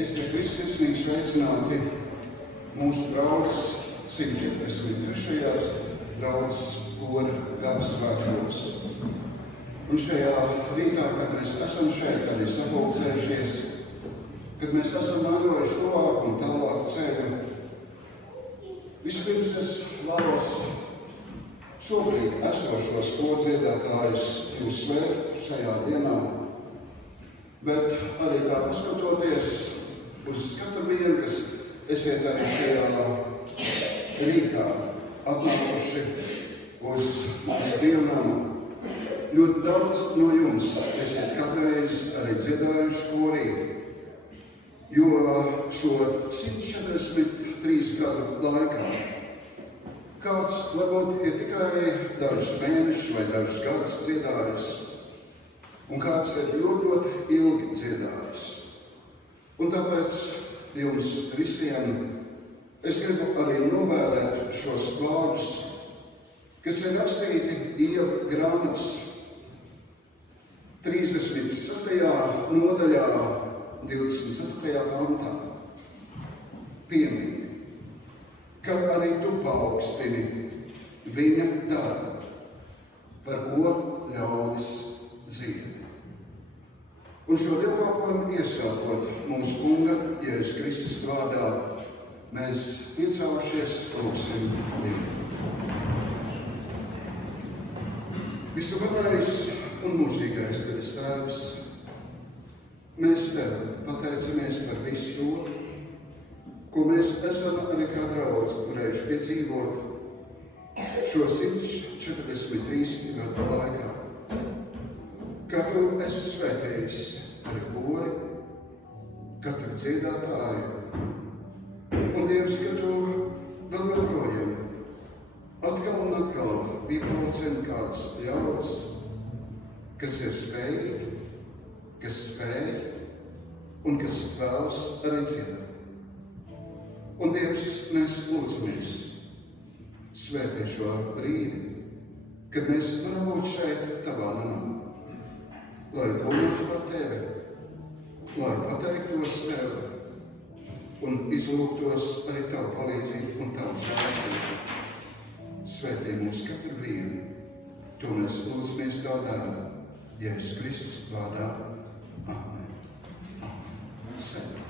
Esiet visi sirsnīgi sveicināti mūsu draudzes 143. draudzes Gora gada svētkos. Un šajā rītā, kad mēs esam šeit, kad ir sapulcējušies, kad mēs esam nākojuši tuvāk un tālāk ceļu, vispirms es vēlos šobrīd esošos kodziedātājus jūs sveikt šajā dienā, bet arī tā paskatoties uz katru vienu, kas esiet arī šajā rītā atnākuši uz mūsu dievnamu. Ļoti daudz no jums esiet katreiz arī dziedājuši korī, jo šo 143 gadu laikā kāds varbūt ir tikai dažus mēnešus vai dažus gadus dziedājis, un kāds ir ļoti ilgi dziedājis. Un tāpēc jums visiem es gribu arī novēlēt šos vārdus, kas ir rakstīti Ieva grāmatas 36. nodaļā, 24. pantā. Piemini, ka arī tu paaugstini viņa darbu, par ko ļaudis dzied. Un šo dievkalpojumu iesākot mūsu Kunga Jēzus Kristus vārdā, mēs piecēlušies lūgsim Dievu. Visvarenais un mūžīgais Tevis Tēvs, mēs Tev pateicamies par visu to, ko mēs esam arī kā draudze varējuši piedzīvot šo 143 gadu laikā. Kā Tu esi svētījis arī kori, katru dziedātāju, un Dievs, ka Tu vēl joprojām atkal un atkal bija paudzeni kāds ļauds, kas ir spējīgi, kas spēj un kas vēlas arī dziedāt. Un Dievs, mēs lūdzamies svētī šo brīdi, kad mēs varam būt šeit Tavā namā, lai domātu par Tevi, lai pateiktos Tev un izlūgtos arī Tavu palīdzību un Tavu žēlastību. Svētī mūs katru vienu, to mēs lūdzamies Tavā dēlā, Jēzus Kristus vārdā. Amen. Amen. Sēdieties.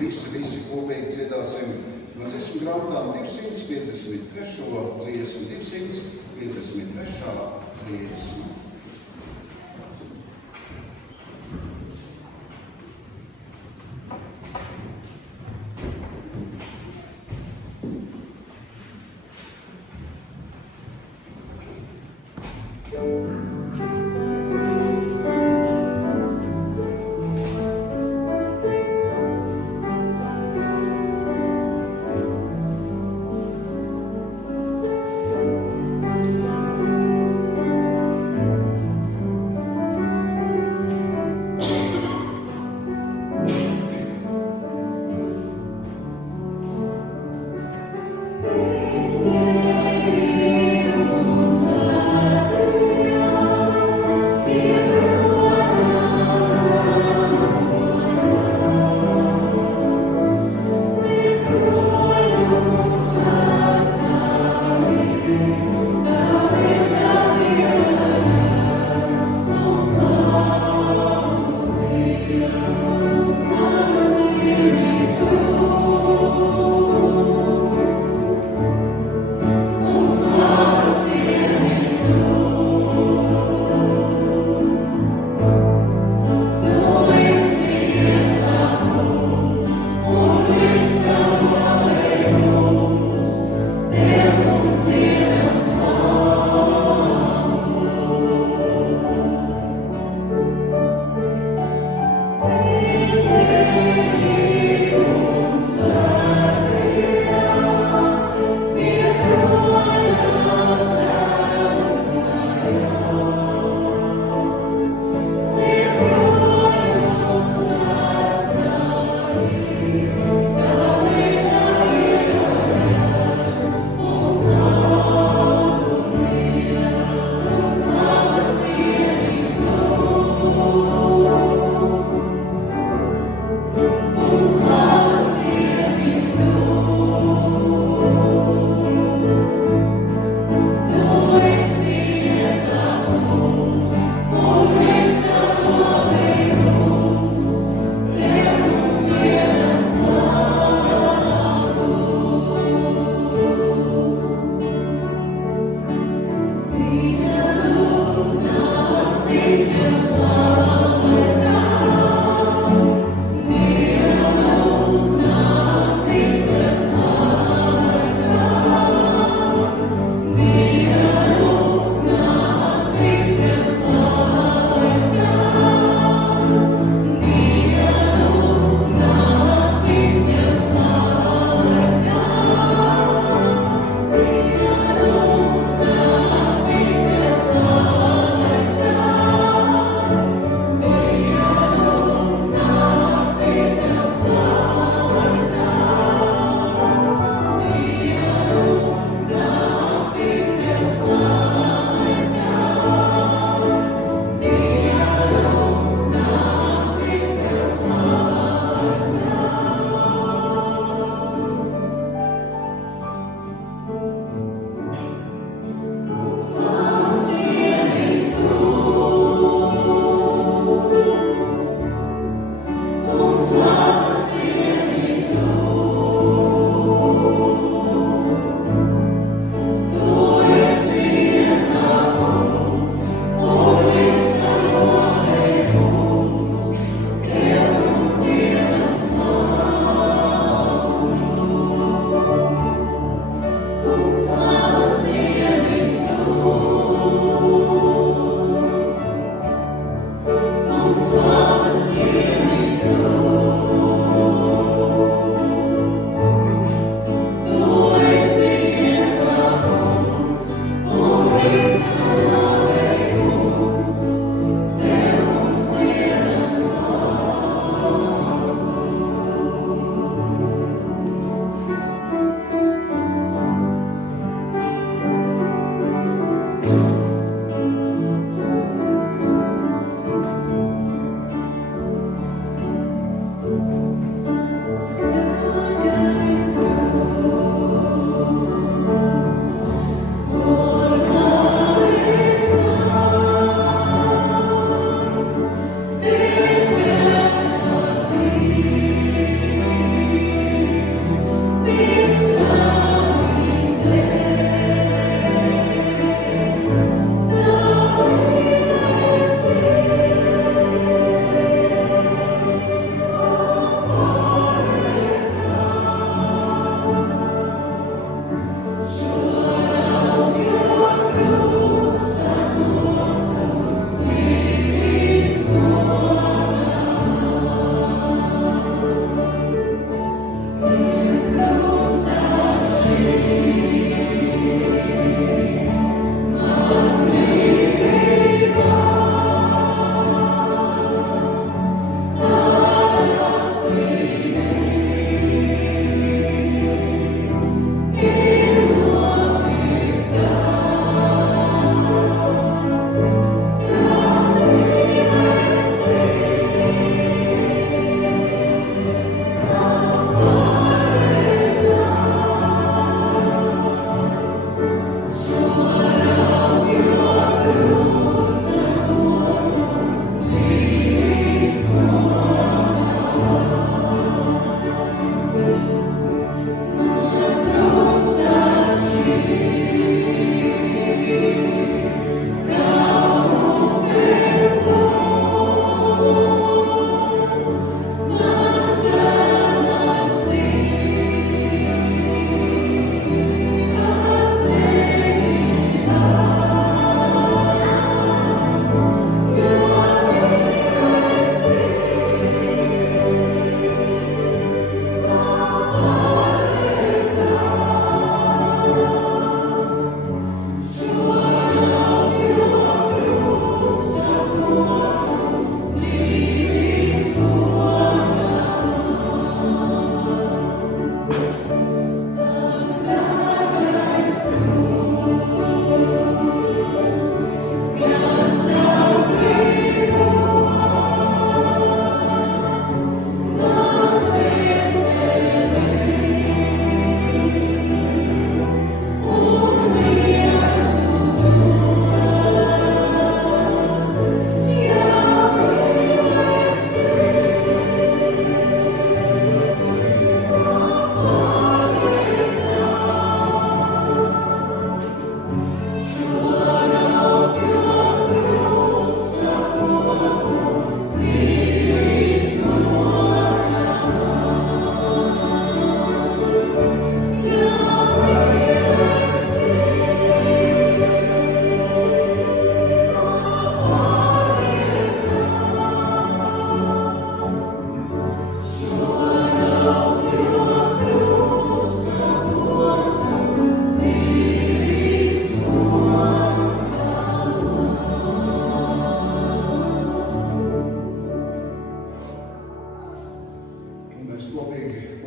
visi kopīgi dziedāsim no dziesmu grāmatām 253. dziesmu, 253. dziesmu.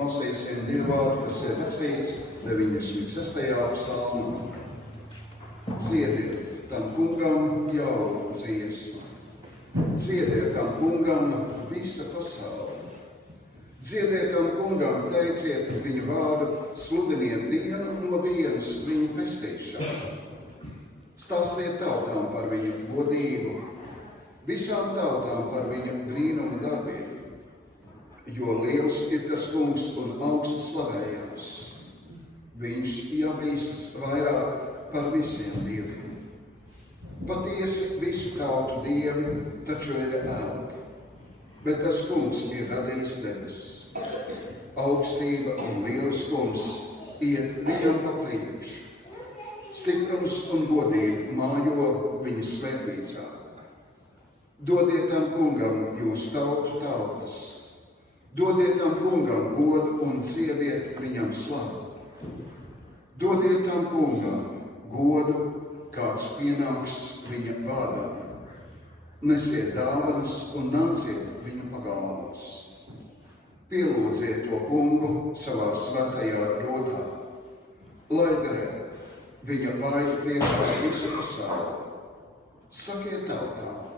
klausīsim dievvvārdu, kas ir rakstīts 96. psalmā. Dziediet tam kungam jaunu dziesmu. Dziediet tam kungam visa pasaule. Dziediet tam kungam, teiciet viņu vārdu, sludiniet dienu no dienas viņu pestīšanu. Stāstiet tautām par viņu godību, visām tautām par viņa brīnumu darbiem. Jo liels ir tas kungs un augsts slavējams. Viņš iebīstas vairāk par visiem dieviem. Patiesi visu tautu dievi taču ir elki, bet tas kungs ir radījis debesis. Augstība un lieliskums iet viņam pa priekšu. Stiprums un godība mājo viņa svētīcā. Dodiet tam kungam jūs tautu tautas. Dodiet tam kungam godu un dziediet viņam slavu. Dodiet tam kungam godu, kāds pienāks viņa vārdam. Nesiet dāvanas un nāciet viņa pagalmos. Pielūdziet to kungu savā svētajā rotā, lai drēb viņa vaigu priekšā visu pasauli. Sakiet tautām,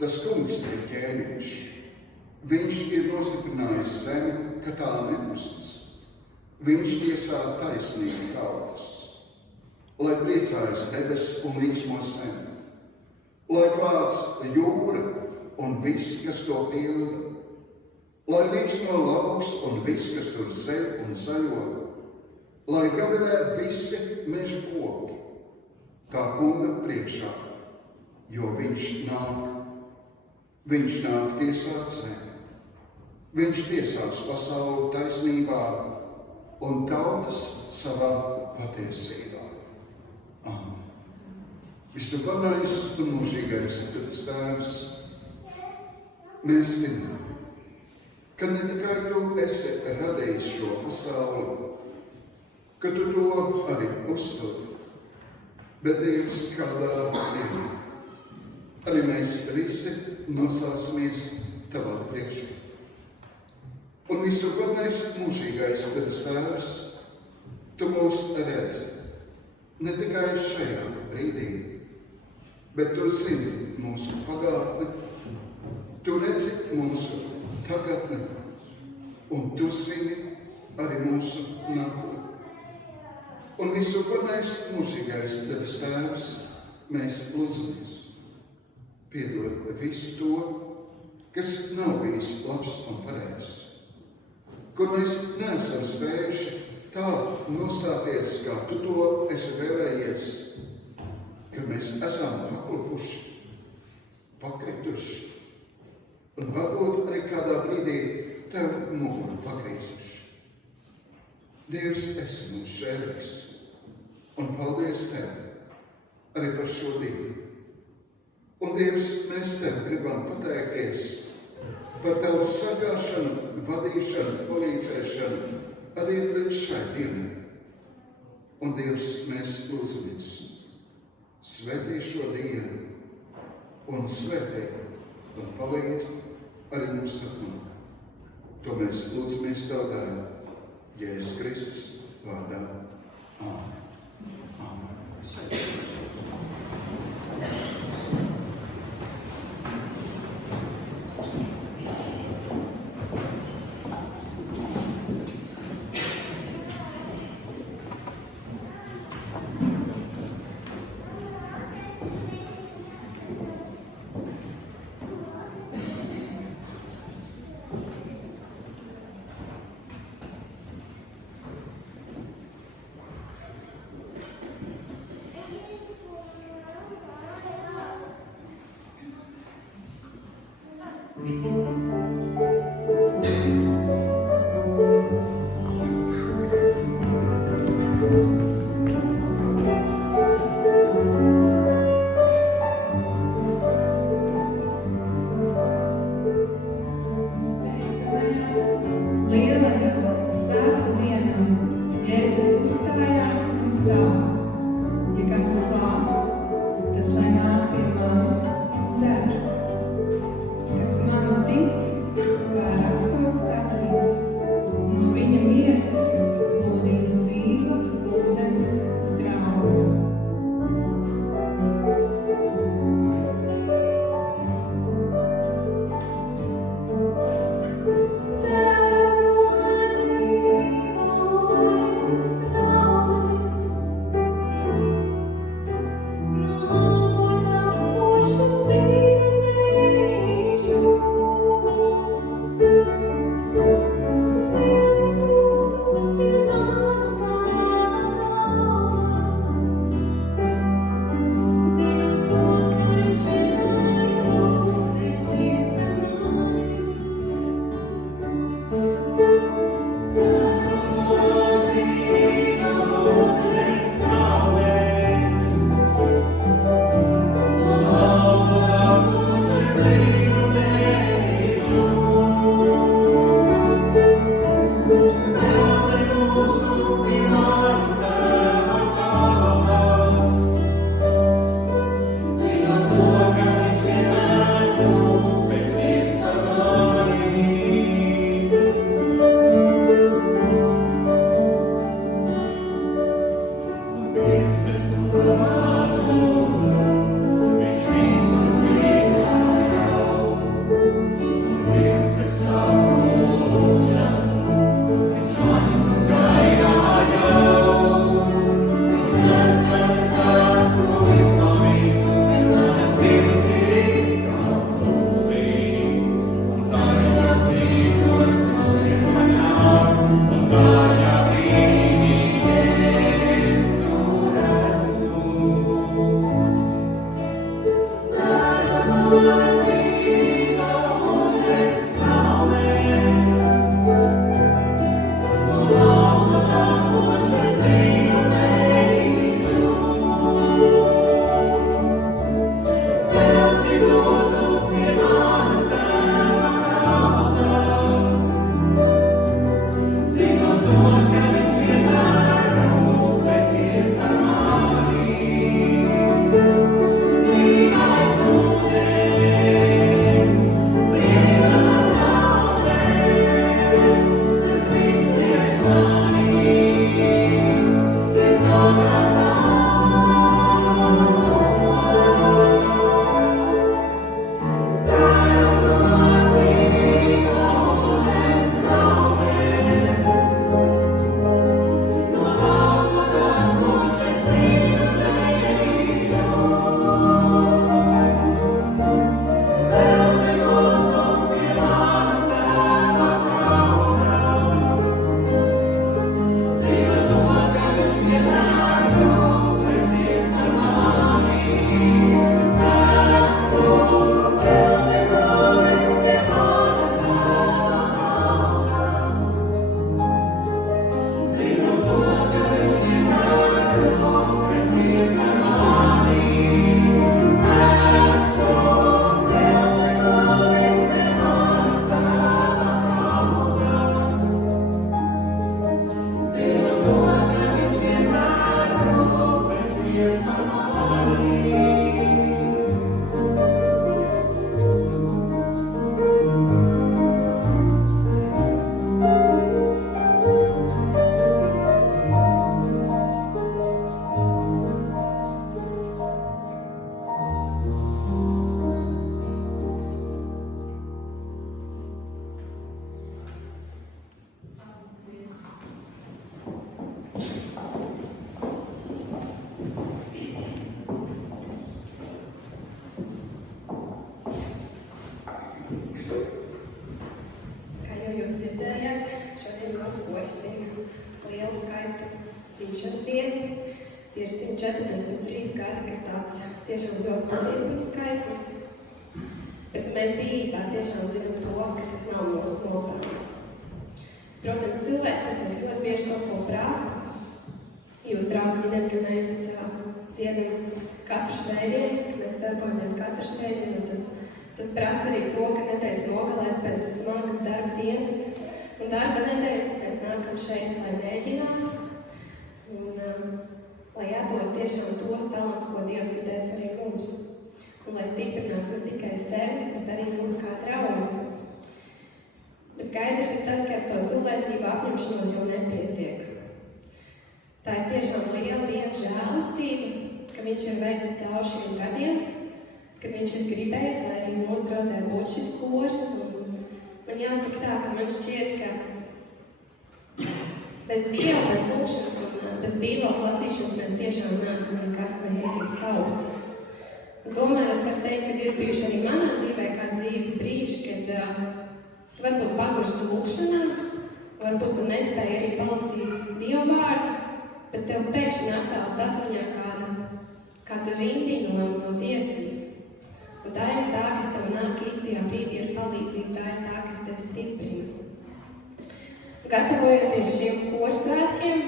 tas kungs ir ķēniņš. Viņš ir nostiprinājis zemi, ka tā nekustas. Viņš tiesā taisnīgi tautas. Lai priecājas debesis un līksmo zemi. Lai klāts jūra un viss, kas to pilda. Lai līksmo lauks un viss, kas tur zeļ un zaļo. Lai gavilē visi meža koki, tā kunga priekšā, jo viņš nāk. Viņš nāk tiesāt zemi. Viņš tiesās pasauli taisnībā un tautas savā patiesībā. Amen. Visvarenais un mūžīgais Tēvs, mēs zinām, ka ne tikai tu esi radījis šo pasauli, ka tu to arī uzturi, bet Dievs kādā dienā arī mēs visi nostāsimies tavā priekšā. Un visvarenais mūžīgais Tēvs, tu mūs redzi ne tikai šajā brīdī, bet tu zini mūsu pagātni, tu redzi mūsu tagadni, un tu zini arī mūsu nākotni. Un visvarenais mūžīgais Tēvs, mēs lūdzamies. Piedod visu to, kas nav bijis labs un pareizs, kur mēs neesam spējuši tā nostāties, kā tu to esi vēlējies, ka mēs esam paklupuši, pakrituši un varbūt arī kādā brīdī tev muguru pagriezuši. Dievs, esi mums žēlīgs un paldies tev arī par šo dienu. Un Dievs, mēs tev gribam pateikties par tavu sargāšanu, vadīšanu, palīdzēšanu arī līdz šai dienai. Un Dievs, mēs lūdzamies, svētī šo dienu un svētī un palīdz arī mums turpmāk. To mēs lūdzamies Tavu dēlu, Jēzus Kristus vārdā. Āmen. Āmen. Sēdieties. viņa miesas plūdīs dzīva ūdens straumes. lielu skaistu dzimšanas dienu. Tieši 143 gadi, kas tāds tiešām ļoti nopietns skaitlis. Bet mēs bijībā tiešām zinām to, ka tas nav mūsu nopelns. Protams, cilvēks tas ļoti bieži kaut ko prasa. Jūs, draugi, zināt, ka mēs dziedam katru svētdienu, ka mēs darbojamies katru svētdienu, un tas prasa arī to, ka nedēļas nogalēs pēc smagas darba dienas un darba nedēļas mēs nākam šeit, lai mēģinātu un lai atdod tiešām tos talants, ko Dievs ir devis arī mums. Un lai stiprinātu ne tikai sevi, bet arī mūs kā draudzi. Bet skaidrs ir tas, ka ar to cilvēcību apņemšanos jau nepietiek. Tā ir tiešām liela Dieva žēlastība, ka viņš ir veicis caur šiem gadiem, kad viņš ir gribējis, lai arī mūsu draudzē būtu šis koris. Un man jāsaka tā, ka man šķiet, ka bez Dieva, bez lūkšanas un bez Bībeles lasīšanas mēs tiešām neesam nekas, mēs esam sausi. Un tomēr es varu teikt, ka ir bijuši arī manā dzīvē kā dzīves brīži, kad tu varbūt pagursti lūkšanā, varbūt tu nespēji arī palasīt Dieva vārdu, bet tev pēkšņi attāls datruņā kāda rindiņa no dziesmas. Un tā ir tā, kas tev nāk īstajā brīdī ar palīdzību, tā ir tā, kas tev stiprina. Gatavojoties šiem korsvētkiem,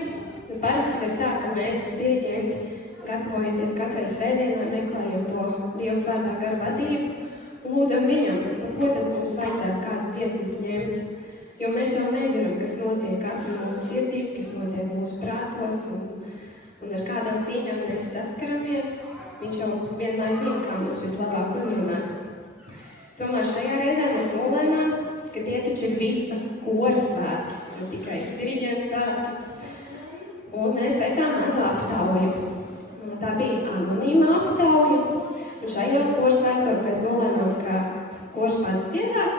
parasti ir tā, ka mēs diriģenti gatavojoties katrai svētdienai, meklējam to Dieva svētā gara vadību un lūdzam viņam, ko tad mums vajadzētu kādas dziesmas ņemt. Jo mēs jau nezinām, kas notiek katru mūsu sirdīs, kas notiek mūsu prātos un ar kādām cīņām mēs saskaramies. Viņš jau vienmēr zina, kā mūs vislabāk uzrunāt. Tomēr šajā reizē mēs nolēmām, ka tie taču ir visa kora svētki, ne tikai diriģenta svētki. Un mēs veicām mazu aptauju. Tā bija anonīma aptauja, un šajos kora svētkos mēs nolēmām, ka kors pats dziedās,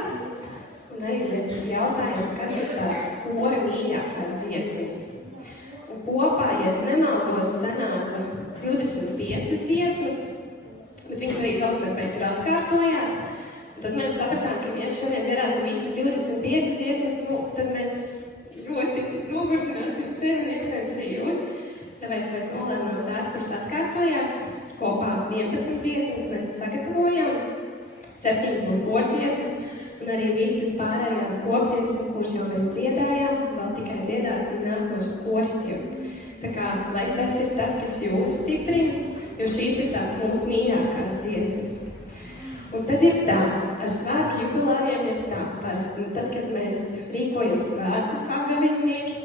un arī mēs jautājām, kas ir tās kora mīļākās dziesmas. Un kopā, ja es nemaldos, sanāca 25 dziesmas, bet viņas arī savstarpēji tur atkārtojās. Un tad mēs sapratām, ka ja šodien dziedāsim visas 25 dziesmas, tad mēs ļoti nogurdināsim sevi un iespējams arī jūs. Tāpēc mēs nolēmām tās, kuras atkārtojās. Kopā 11 dziesmas mēs sagatavojām, 7 būs kopdziesmas, un arī visas pārējās kopdziesmas, kuras jau mēs dziedājām, vēl tikai dziedāsim nākošu koristiem. Tā kā, lai tas ir tas, kas jūs stiprina, jo šīs ir tās mūsu mīļākās dziesmas. Un tad ir tā, ar svētku jubilāriem ir tā parasti. Tad, kad mēs rīkojam svētkus kā gavietnieki,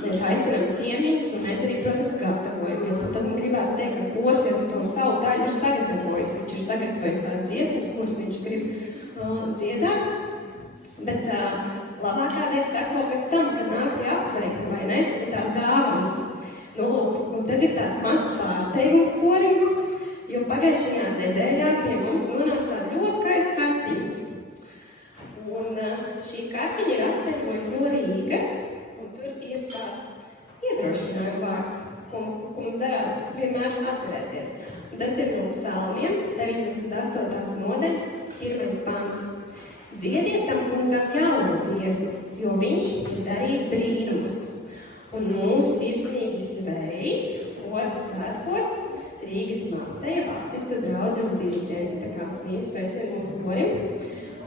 mēs aicinām ciemiņus, un mēs arī, protams, gatavojamies. Un tad man gribās teikt, ka kors jau to savu daļu ir sagatavojis. Viņš ir sagatavojis tās dziesmas, kuras viņš grib dziedāt. Bet labākā dieva sako pēc tam, kad nāk tie apsveikumi, vai ne? Tās dāvāns. Un tad ir tāds mazs pārsteigums korim, jo pagājušajā nedēļā pie mums nonāca tāda ļoti skaista kartiņa. Un šī kartiņa ir atceļojusi no Rīgas, un tur ir tāds iedrošinājuma vārds, ko mums darās vienmēr atcerēties. Un tas ir no Psalmiem, 98. nodaļas, 1. pants. Dziediet tam kungam jaunu dziesmu, jo viņš ir darījis brīnumus. Un mūsu sirsnīgi sveic kora svētkos Rīgas Mateja Baptistu draudze un diriģents. Tā kā viņi sveicina mūsu korim.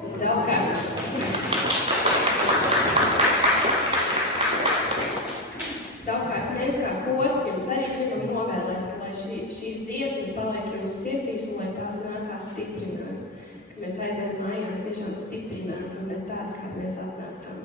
Un savukārt mēs kā kors jums arī gribam novēlēt, ka lai šīs dziesmas paliek jūsu sirdīs un lai tās nākās stiprinājums. Ka mēs aizējam mājās tiešām stiprināt un ne tādu, kā mēs atnācām.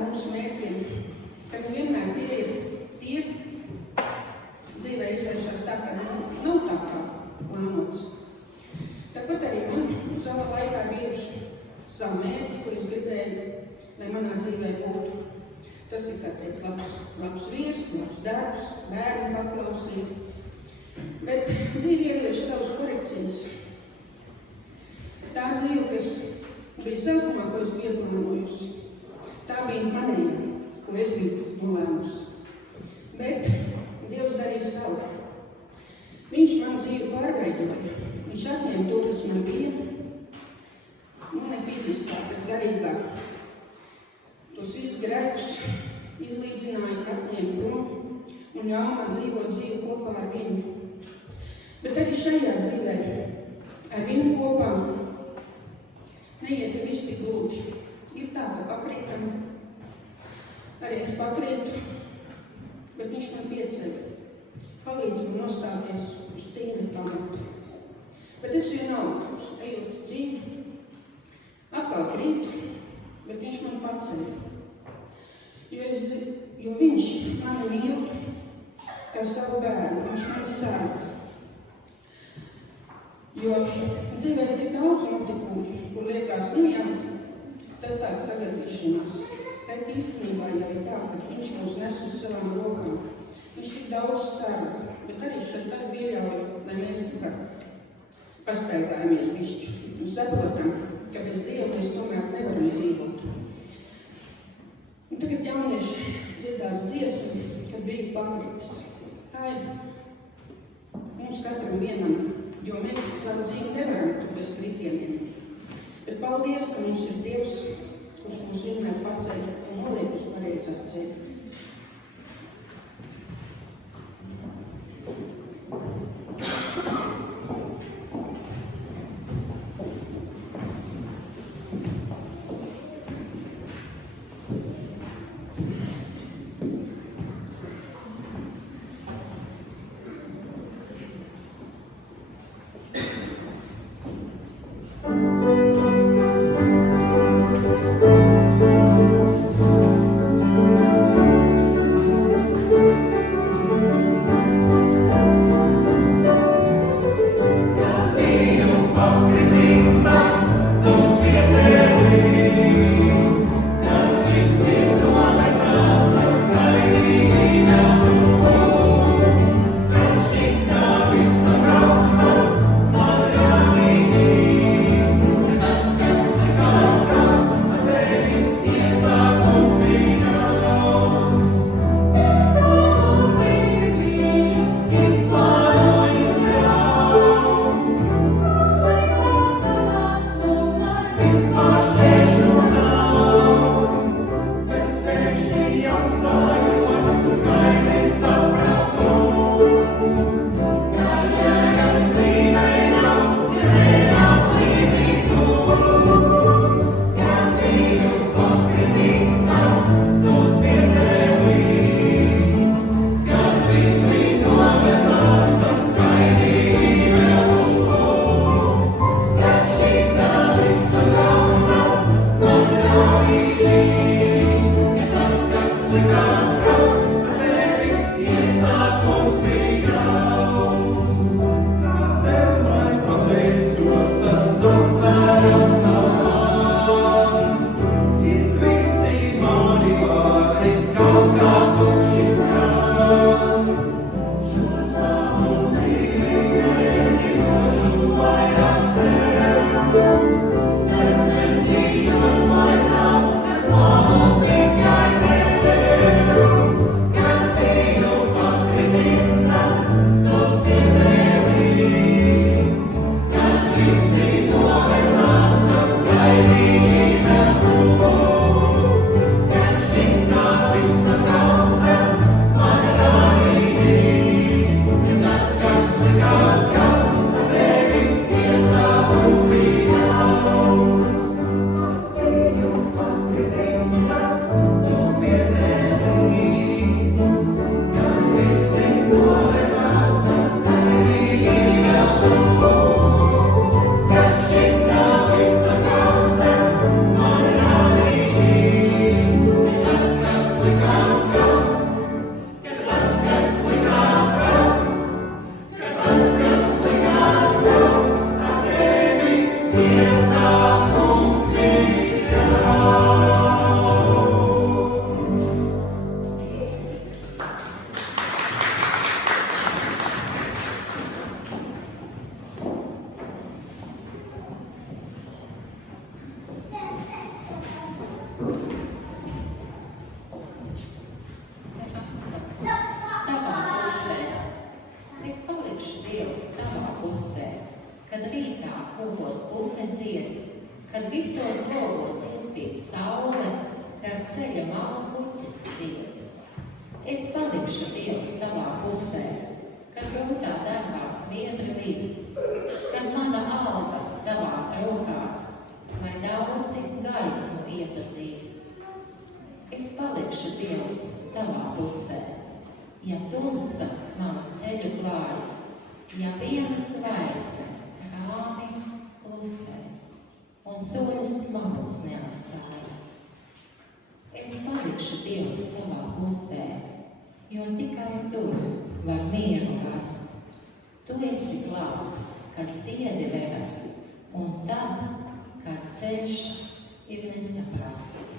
ar mūsu mērķiem, ka vienmēr tie ir tie dzīvē izvēršās tā, ka nav tā kā plānots. Tāpat arī man savā laikā bijuši savu mērķi, ko es gribēju, lai manā dzīvē būtu. Tas ir, kā teikt, labs vīrs, labs darbs, bērnu paklausīt. Bet dzīve ievieš savas korekcijas. Tā dzīve, kas bija sākumā, ko es biju plānojusi, tā bija manējā, ko es biju nolēmusi. Bet Dievs darīja savu. Viņš man dzīvi pārveidoja. Viņš atņēma to, kas man bija, ne fiziskā, bet garīgā. Tos visus grēkus izlīdzināja, atņēma prom un ļauj man dzīvot dzīvi kopā ar viņu. Bet arī šajā dzīvē ar viņu kopā neiet viss tik glūdi. Ir tā, ka pakrītam, arī es pakrītu, bet viņš man pieceļ, palīdz man nostāties uz stingru pamatu. Bet es vienalga, ejot uz dzīvi, atkal krītu, bet viņš man paceļ. Jo viņš mani mīl kā savu bērnu, viņš man sārga. Jo dzīvē ir tik daudz notikumu, kur liekas, tas tāds sagadīšanās. Bet īstenībā jau ir tā, ka viņš mūs nes uz savām rokām. Viņš tik daudz sārga, bet arī šeit tad pieļauj, lai mēs pastaigājamies bišķi un saprotam, ka bez Dieva mēs tomēr nevaram dzīvot. Un tagad jaunieši dziedās dziesmu, kad bija pakritis. Tā ir mums katram vienam, jo mēs savu dzīvi nevaram bez kritieniem. Bet paldies, ka mums ir Dievs, kurš mūs vienmēr paceļ un noliek uz pareizā ceļa. kūkos putni dzied, kad visos logos iespīd saule, kad ceļa malu puķis dzied. Es palikšu, Dievs, tavā pusē, kad grūtā darbā sviedri līst, kad mana alga tavās rokās, lai daudzi gaismu iepazīst. Es palikšu, Dievs, tavā pusē, ja tumsa manu ceļu klāja, ja viena zvaigzne rāmi klusē un soļus smagus neatstāja. Es palikšu, Dievs, tavā pusē, jo tikai tur var mieru rast. Tu esi klāt, kad ziedi veras, un tad, kad ceļš ir nesaprasts.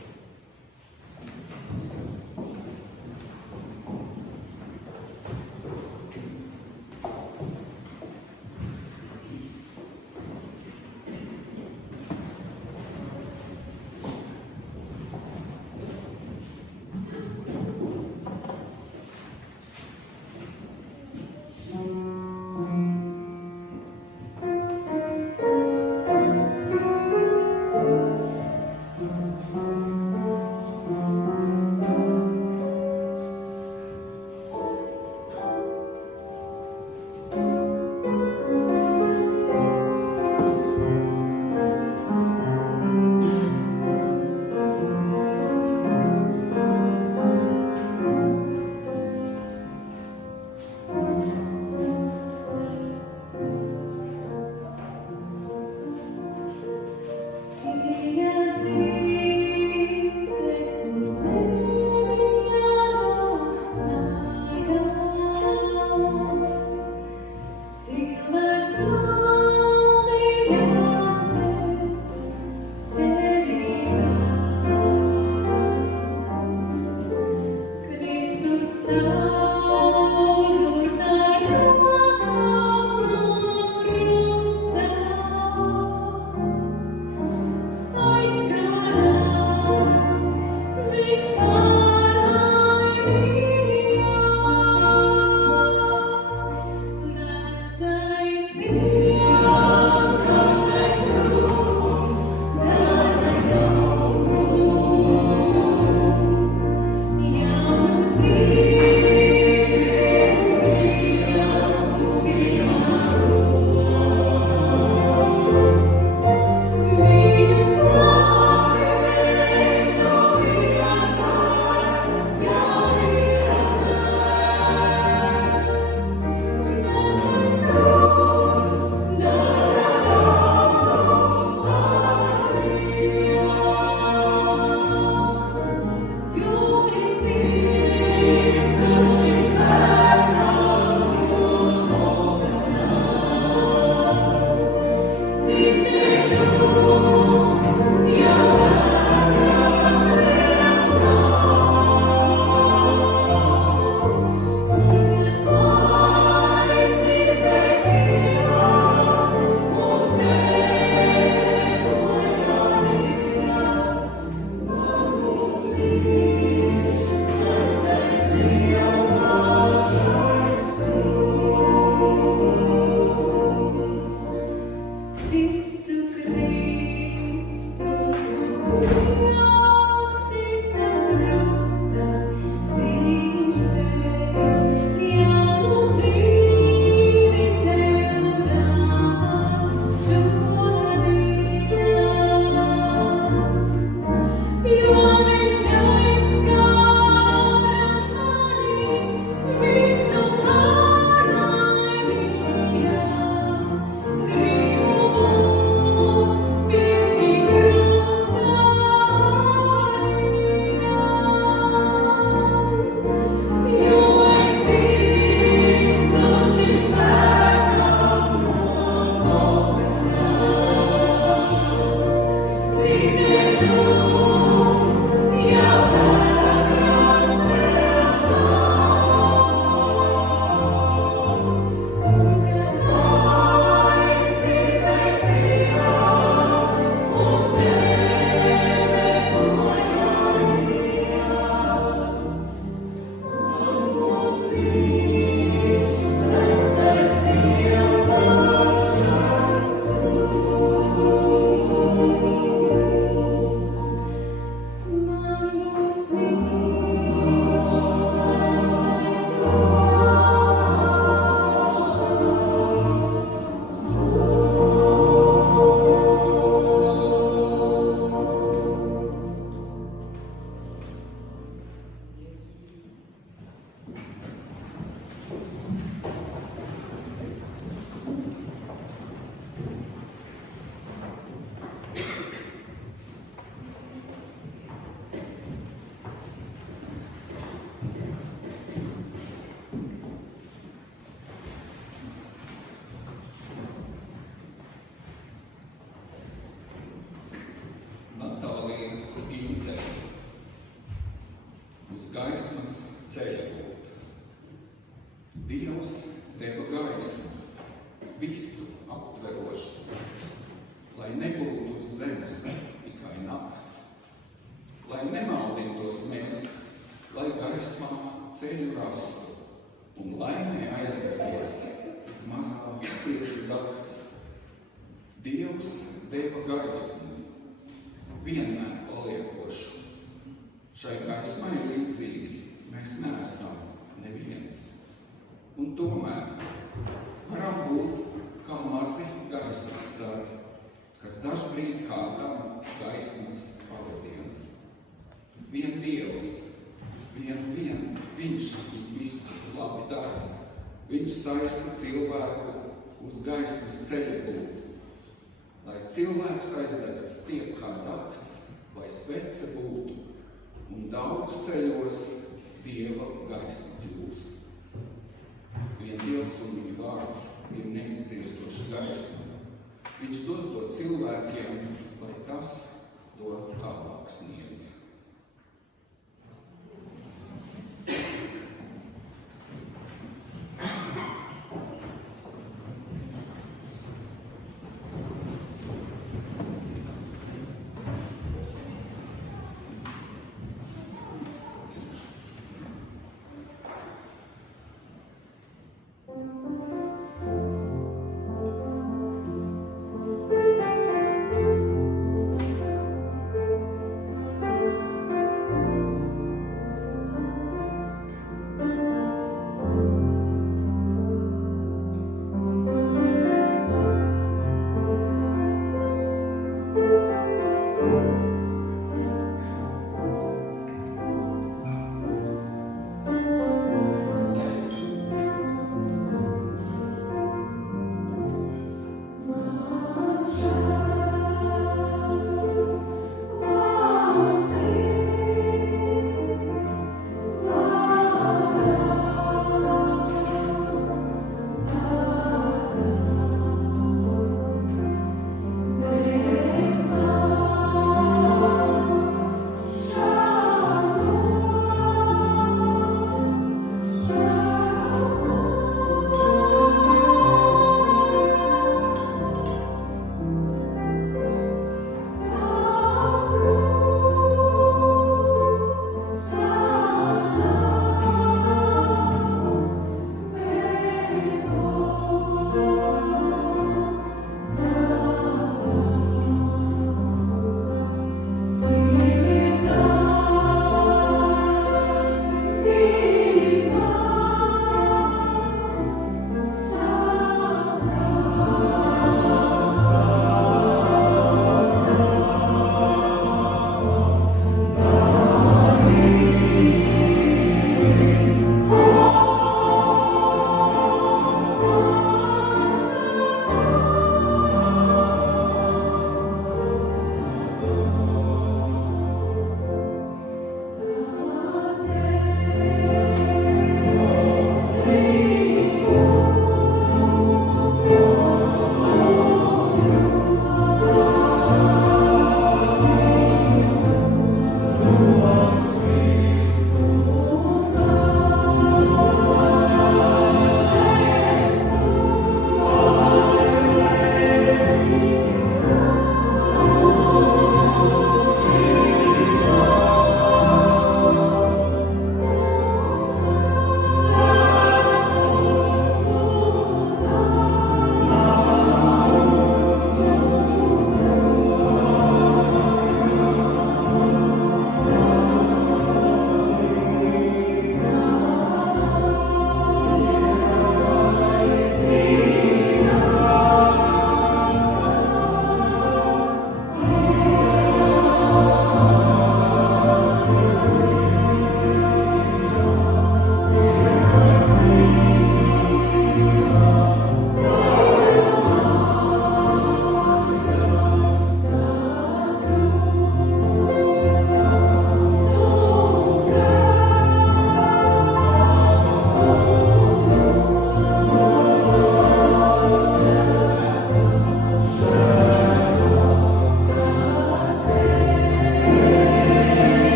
gaismas ceļa būt. Dievs deva gaismu, visu aptverošu, lai nebūtu uz zemes tikai nakts, lai nemaldītos mēs, lai gaismā ceļu rastu un laimē aizvērtos tik mazā siršu dakts. Dievs deva gaismu, vienmēr paliekošu. Šai gaismai līdzīgi mēs neesam neviens. Un tomēr varam būt kā mazi gaismas stari, kas dažbrīd kādam gaismas pavadiens. Vien Dievs, vien viņš it visu labi dara. Viņš saista cilvēku uz gaismas ceļa būt. Lai cilvēks aizdegts tiek kā dakts vai svece būtu, un daudz ceļos Dieva gaisma kļūst. Vien Dievs un viņa vārds ir neizciestoša gaisma. Viņš dod to cilvēkiem, lai tas to tālāk sniedz.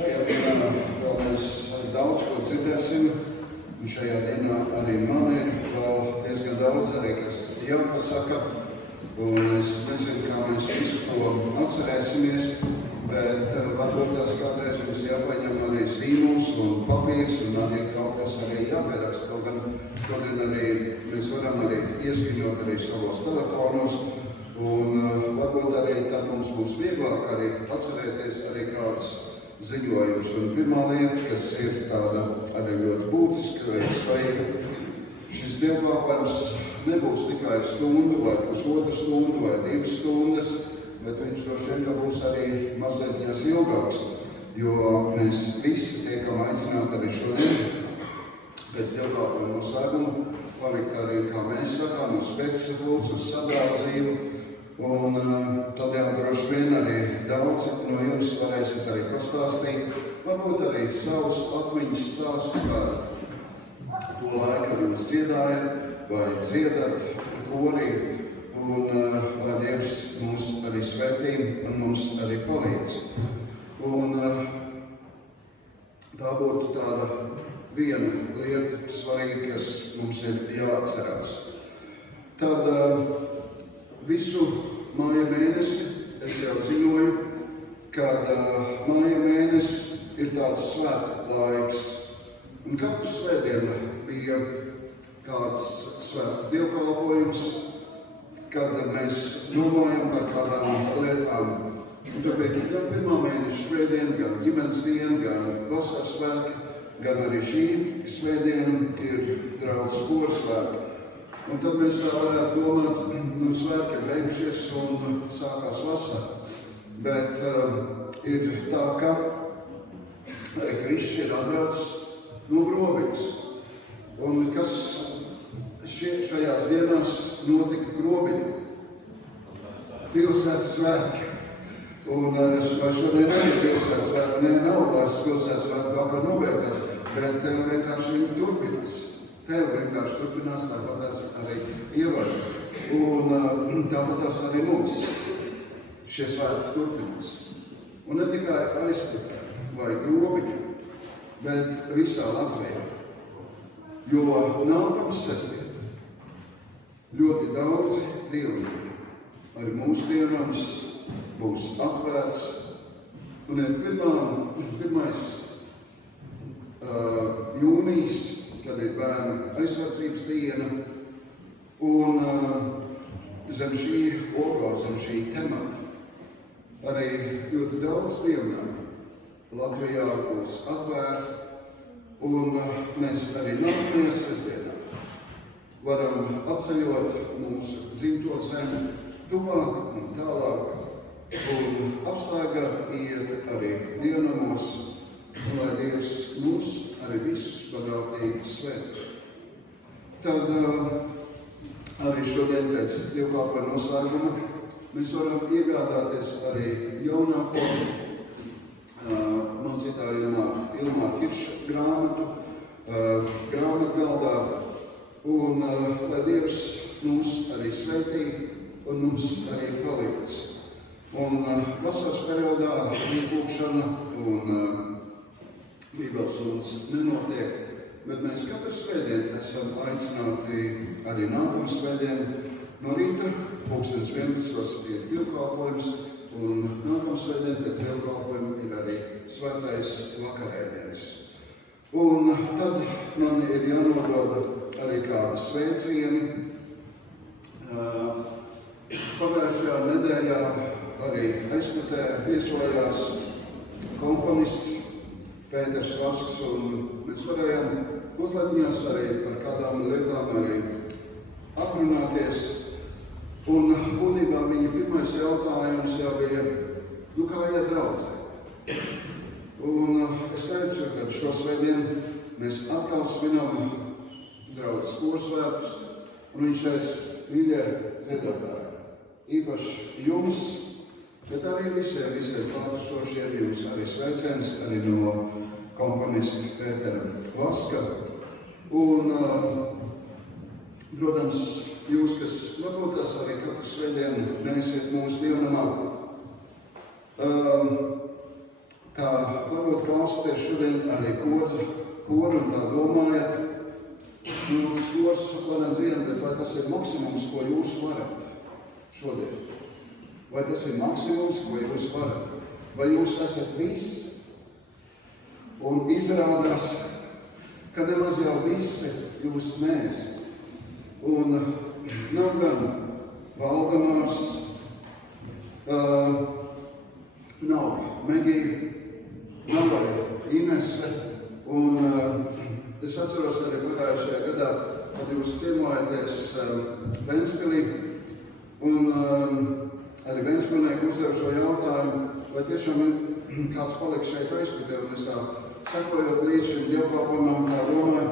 šajā dienā vēl mēs daudz ko dzirdēsim. Un šajā dienā arī man ir vēl diezgan daudz arī, kas jāpasaka. Un es nezinu, kā mēs visu to atcerēsimies, bet varbūt tās kādreiz mums jāpaņem arī zīmuls un papīrs un arī kaut kas arī jāpieraksta. Kaut gan šodien arī mēs varam arī ieskaņot arī savos telefonos. Un varbūt arī tad mums būs vieglāk arī atcerēties arī kādus ziņojumus. Un pirmā lieta, kas ir tāda arī ļoti būtiska, ir svarīga. Šis dievkalpojums nebūs tikai stundu vai pusotra stundu vai 2 stundas, bet viņš droši vien būs arī mazliet ilgāks, jo mēs visi tiekam aicināti arī šodien pēc dievkalpojuma noslēguma palikt arī, kā mēs sakām, uz pēcsapulces, uz sadraudzību. Un tad jau droši vien arī daudzi no jums varēsiet arī pastāstīt, varbūt arī savus atmiņas stāstus par to laiku, kad jūs dziedājat vai dziedat korī. Un lai Dievs mūs arī svētī un mums arī palīdz. Un tā būtu tāda viena lieta svarīga, kas mums ir jāatcerās. Tad visu māja mēnesi es jau ziņoju, kad māja mēnesis ir tāds svētku laiks. Un katru svētdienu bija kāds svētku dievkalpojums, kad mēs domājam par kādām lietām. Un tāpēc gan pirmā mēneša svētdiena, gan ģimenes diena, gan vasaras svētki, gan arī šī svētdiena ir draudzes koru svētki. Un tad mēs tā varētu domāt, svētki ir beigušies un sākās vasara. Bet ir tā, ka arī Kristus ir atbraucis no grobiņas. Un kas šajās dienās notika grobiņā? Pilsētas svētki. Un šodien arī pilsētas svētki. Nē, nav vairs pilsētas svētki, vēl kā nobeidzās, bet vienkārši viņi turpinās. Tev vienkārši turpinās, tāpat arī ievarot. Un tāpat arī mums šie svētki turpinās. Un ne tikai aizputē vai grobiņā, bet visā Latvijā. Jo nākamā sestdiena ļoti daudzi dievnīgi arī mūsu dienās būs atvērts. Un ir 1. Jūnijas, kad ir bērnu aizsardzības diena, un zem šī lokā, zem šī temata arī ļoti daudz dievnāku Latvijā būs atvērti, un mēs arī nākamajā sestdienā varam apceļot mūsu dzimto zemi tuvāk un tālāk un apstaigāt, iet arī dievnamos, un lai Dievs mūs arī visus bagātīgi svēt. Tad arī šodien pēc dievkalpojuma noslēguma mēs varam iegādāties arī jaunāko mācītājā Ilmāra Kirša grāmatu, grāmatgaldā, un lai Dievs mūs arī svētī un mums arī palīdz. Un vasaras periodā lūkšana un Bībeles stundas nenotiek, bet mēs katru svētdienu esam aicināti arī nākamā svētdienu no rīta, 11:00 ir dievkalpojums, un nākamā svētdiena pēc dievkalpojuma ir arī svētais vakarēdienas. Un tad man ir jānodod arī kādi sveicieni. Pagājušajā nedēļā arī aizputē viesojās komponists Pēters Vasks, un mēs varējām mazlietņās arī par kādām lietām arī aprunāties. Un būtībā viņa pirmais jautājums jau bija, kā iet draudzē? Un es teicu, ka šo svētdienu mēs atkal svinam draudzes koru svētkus, un viņš teica, mīļie dziedotāji, īpaši jums, bet arī visiem klātesošiem jums arī sveiciens arī no komponista Pētera Vaska. Un, protams, jūs, kas varbūt tās arī katru svētdienu neesiet mūsu dievnamā, kā varbūt klausties šodien arī koru un tā domājat. Tas kors varam dziedāt, bet vai tas ir maksimums, ko jūs varat šodien? Vai tas ir maksimums, ko jūs varat? Vai jūs esat viss? Un izrādās, ka nemaz jau visi jūs neesat. Un nav gan Valdemārs, nav Megija, nav arī Inese. Un es atceros arī pagājušajā gadā, kad jūs ciemojaties Ventspilī. Un arī Ventspilnieki uzdev šo jautājumu, vai tiešām kāds paliks šeit aizpatē. Un es tā sekojot līdz šim dievkalpojumam, tā domāju,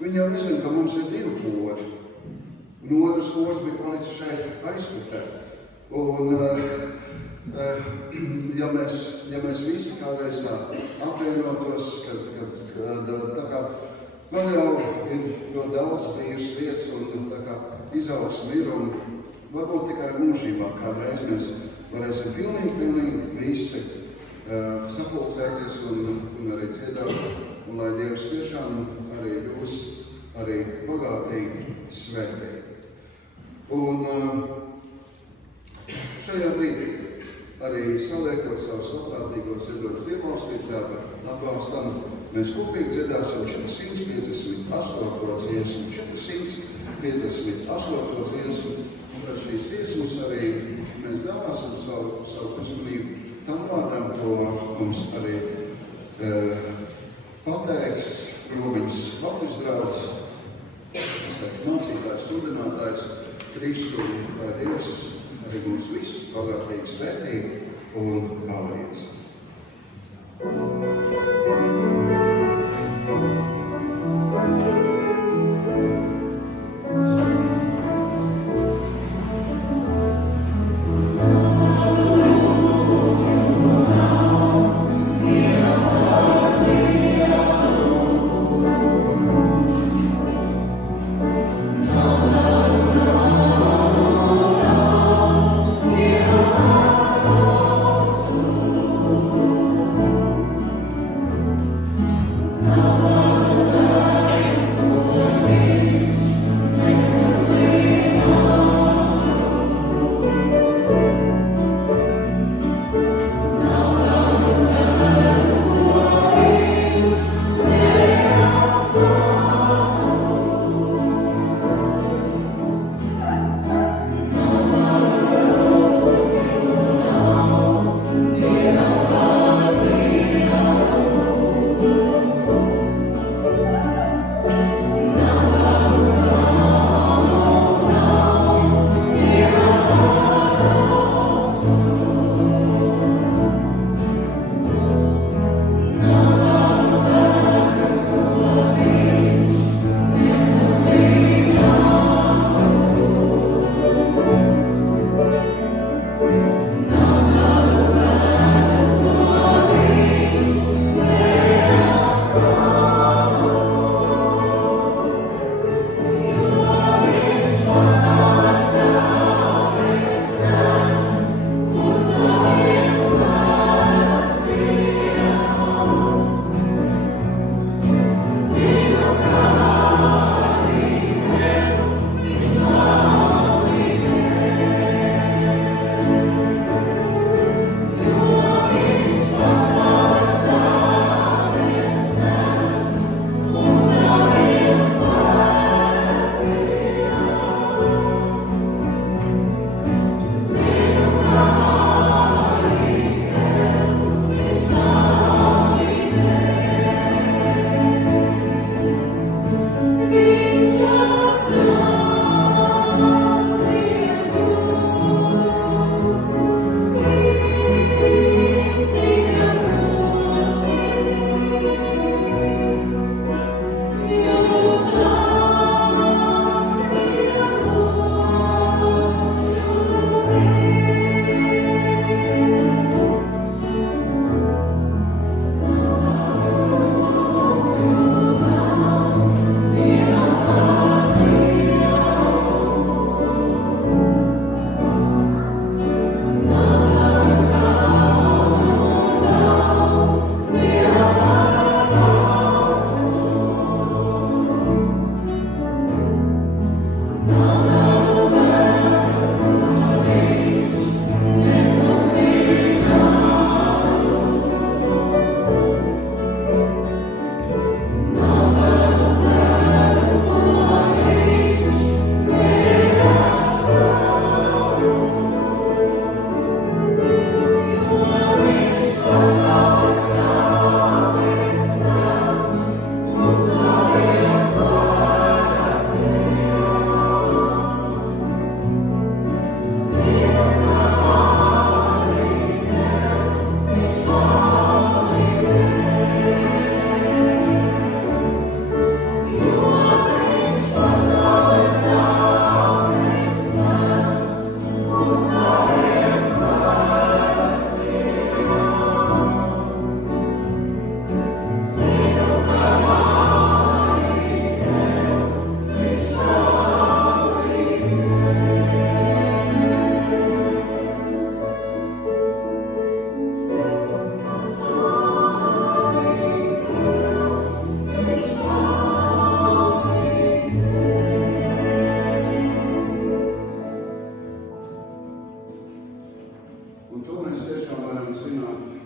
viņi jau nezina, ka mums ir 2 kori. Un otrs kors bija palicis šeit aizpatē. Un ja mēs visi kādreiz tā apvienotos, kad tā kā man jau ir ļoti daudz bijusi vietas un tā kā izaugsme ir, un varbūt tikai mūžībā kādreiz mēs varēsim pilnīgi visi sapulcēties un arī dziedāt, un lai Dievs tiešām arī jūs arī bagātīgi svētī. Un šajā brīdī arī saliekot savus labprātīgos ziedojumus dievvalstības darba atbalstam, mēs kopīgi dziedāsim 458. dziesmu, 458. dziesmu, un pēc šīs dziesmas arī mēs dāvāsim savu uzmanību tam vārdam, ko mums arī pateiks Romiņas Baptistu draugs, mācītājs, sludinātājs, Kristu, lai Dievs arī mums visus bagātīgi svētī un palīdz. Thank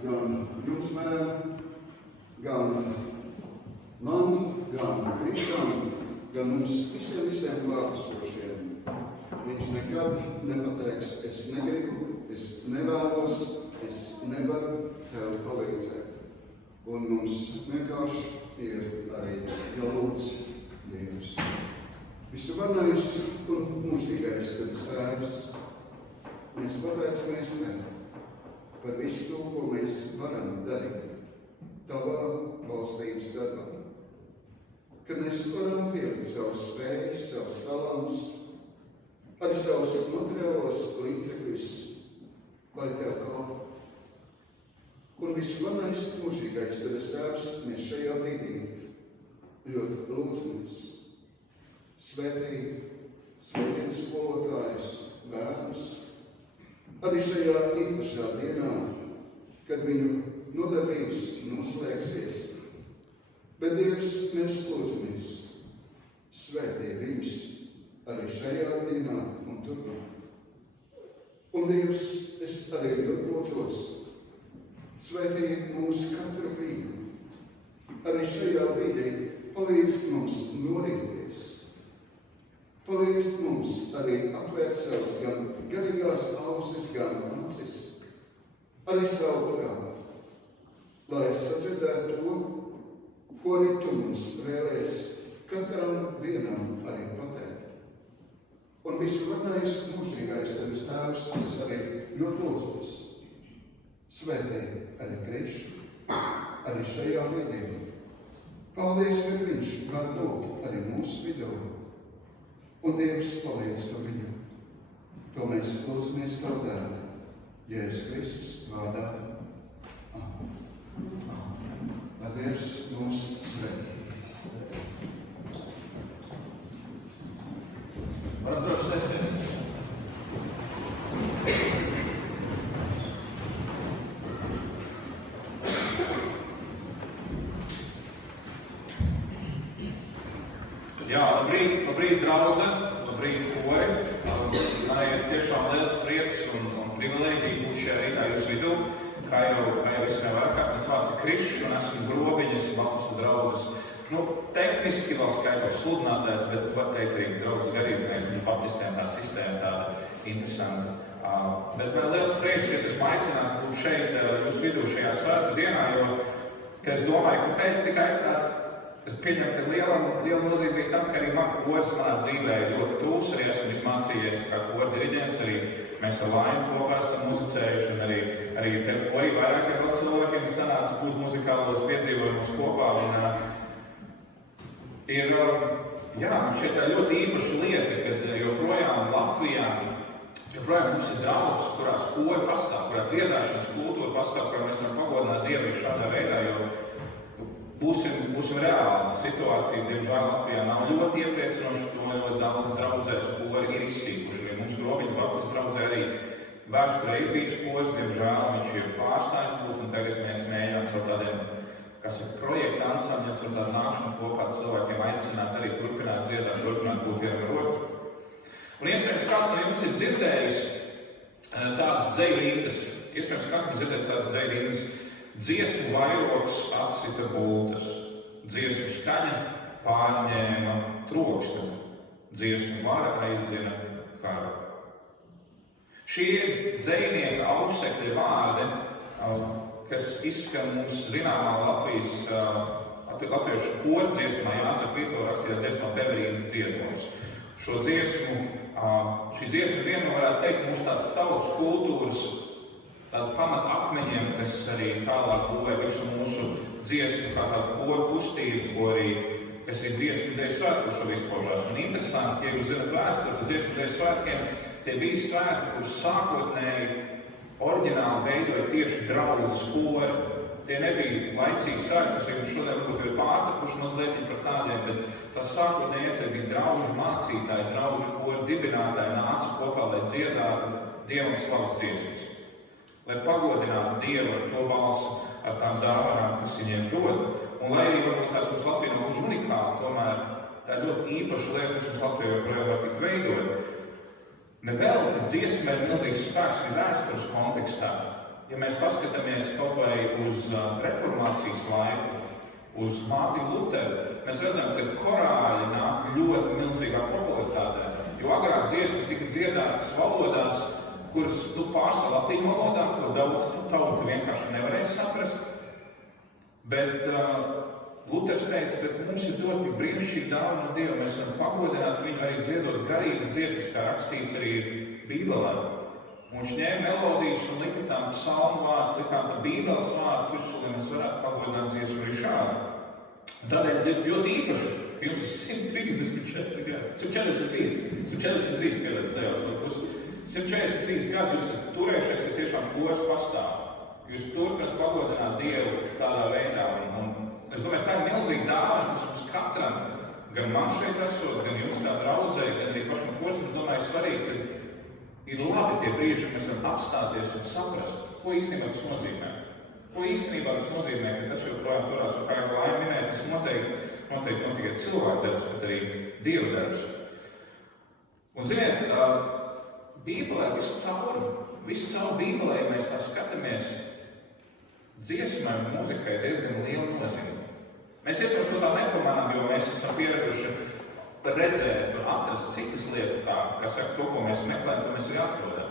gan jums vēl, gan man, gan Krišam, gan mums visiem klātesošiem. Viņš nekad nepateiks, es negribu, es nevēlos, es nevaru tev palīdzēt. Un mums vienkārši ir arī jālūdz Dievs. Visuvarenais un mūžīgais Tēvs, mēs pateicamies Tev par visu to, ko mēs varam darīt Tavā valstības darbā. Ka mēs varam pielikt savus spējas, savus talantus, arī savus materiālos līdzekļus, lai Tev kalpo. Un visuvarenais mūžīgais Tēvs, mēs šajā brīdī ļoti lūdzamies. Svētī skolotājus, bērnus, arī šajā īpašā dienā, kad viņu nodarbības noslēgsies. Bet Dievs, mēs lūdzamies, svētī viņus arī šajā dienā un turpmāk. Un Dievs, es arī ļoti lūdzos, svētī mūs katru brīdi. Arī šajā brīdī palīdz mums norīties. Palīdz mums arī atvērt savas gan garīgās ausis, gan acis, arī savu prātu, lai sadzirdētu to, ko arī Tu mums vēlēs katram vienam arī pateikt. Un visuvarenais mūžīgais Tevis Tēvs, es arī ļoti lūdzos, svētī arī Krišu, arī šajā brīdī. Paldies, ka Viņš var būt arī mūsu vidū. Un Dievs palīdz to viņu. To mēs lūdzamies Tavu dēlu, Jēzus Kristus vārdā. Amen. Lai Dievs mūs svētī. Varam droši sēsties. Jā, labrīt, draudze, labrīt, kori. Man ir tiešām liels prieks un privilēģija būt šajā rītā jūsu vidū. Kā jau izskanēja vairāk, mans vārds ir Krišs un esmu Grobiņas Baptistu draudzes. Tehniski vēl skaitos sludinātājs, bet var teikt arī draudzes garīdznieks, un baptistiem tā sistēma tāda interesanta. Bet man liels prieks, ka es esmu aicināts būt šeit jūsu vidū šajā svētku dienā, jo, ka es domāju, kāpēc tika aicināts. Es pieņemu, ka liela nozīme bija tam, ka arī man koris manā dzīvē ir ļoti tūs, arī esmu izmācījies kā kora diriģents, arī mēs ar Lainu kopā esam muzicējuši, un arī te korī vairākiem vēl cilvēkiem sanāca būt muzikālos piedzīvojumus kopā, un man šeit tā ļoti īpaša lieta, kad joprojām Latvijā, mums ir draudzes, kurās kori pastāv, kurā dziedāšanas kultūra pastāv, kurā mēs varam pagodināt Dievu šādā veidā, jo Būsim reāli. Situācija, diemžēl, Latvijā nav ļoti iepriecinoša, to ļoti daudz draudzēs kori ir izsīkuši. Ja mums Grobiņas Baptistu draudzē arī vēsturē ir bijis koris, diemžēl viņš ir pārstājis būt, un tagad mēs mēģinām caur tādiem, projekta ansambļiem, caur tādu nākšanu kopā cilvēkiem aicināt arī turpināt dziedāt, turpināt būt vienam ar otru. Un iespējams, kāds no jums ir dzirdējis tādas dzejrindas. Iespējams, kāds no dzirdējis tādas dzejrindas. Dziesmu vairogs atsita bultas, dziesmu skaņa pārņēma trokšņu, dziesmu vara aizdzina karu. Šie dzejnieka ausekļa vārdi, kas izskan mums zināmā latviešu koru dziesmā, Jāzepa Vito rakstītā dziesmā Beverīnas dziedums. Šī dziesma viena varētu teikt mūsu tāds tautas kultūras pamata akmeņiem, kas arī tālāk būvē visu mūsu dziesmu, kā tādu koru kustību, kas ir dziesmu dēļ svētku šobrīd izpaužās. Un interesanti, ja jūs zināt vēsturi, tad dziesmu dēļ svētkiem tie bija svētki, kurus sākotnēji oriģināli veidoja tieši draudzes kori. Tie nebija laicīgi svētki, kas jums šodien varbūt ir pārtapuši mazliet par tādiem, bet tas sākotnēji iecēja bija draužu mācītāji, draužu koru dibinātāji nāca kopā, lai dziedātu Dievam slavas dziesmas. Lai pagodinātu Dievu ar to balsi, ar tām dāvanām, kas viņiem dod. Un lai arī varbūt tās mums Latvijā nav gluži unikāli, tomēr tā ir ļoti īpaša lieta, kas mums Latvijā joprojām var tikt veidot. Nevelti dziesmē ir milzīgs spēks arī vēstures kontekstā. ja mēs paskatāmies kaut vai uz reformācijas laiku, uz Mārtiņu Luteru, mēs redzam, ka korāļi nāk ļoti milzīgā popularitātē. Jo agrāk dziesmas tika dziedātas valodās, kuras pārsvarā latīņu valodā, ko daudz tautu vienkārši nevarēja saprast. Bet Luters teica, ka mums ir dot tik brīnišķīgi dāvana no Dieva, mēs varam pagodināt viņu arī dziedot garīgas dziesmas, kā rakstīts arī Bībelē. Un viņš ņēma melodijas un lika tām psalmu vārdus, likām tam Bībeles vārdus, visu, lai mēs varētu pagodināt dziesmu arī šādi. Tādēļ ir ļoti īpaši, ka jums ir 134 gadi, 143 pieredze sejos, 143 gadi jūs esat turējušies, ka tiešām kors pastāv. Jūs turpināt pagodināt Dievu tādā veidā. Un es domāju, tā ir milzīga dāvana, kas mums katram, gan man šeit esot, gan jums kā draudzē, gan arī pašam korsam, es domāju, svarīgi, ka ir labi tie brīži, ka mēs varam apstāties un saprast, ko īstenībā tas nozīmē. Ko īstenībā tas nozīmē, ka tas joprojām turās, un kā jau Laima minēja, tas noteikti nav tikai cilvēku darbs, bet arī Dieva darbs. Un ziniet, Bībelē visu caur Bībelē, ja mēs tā skatāmies, dziesmai un muzikai diezgan liela nozīme. Mēs iespējams to tā nepamanām, jo mēs esam pieraduši redzēt un atrast citas lietas tā, kā saka, to, ko mēs meklējam, to mēs arī atrodam.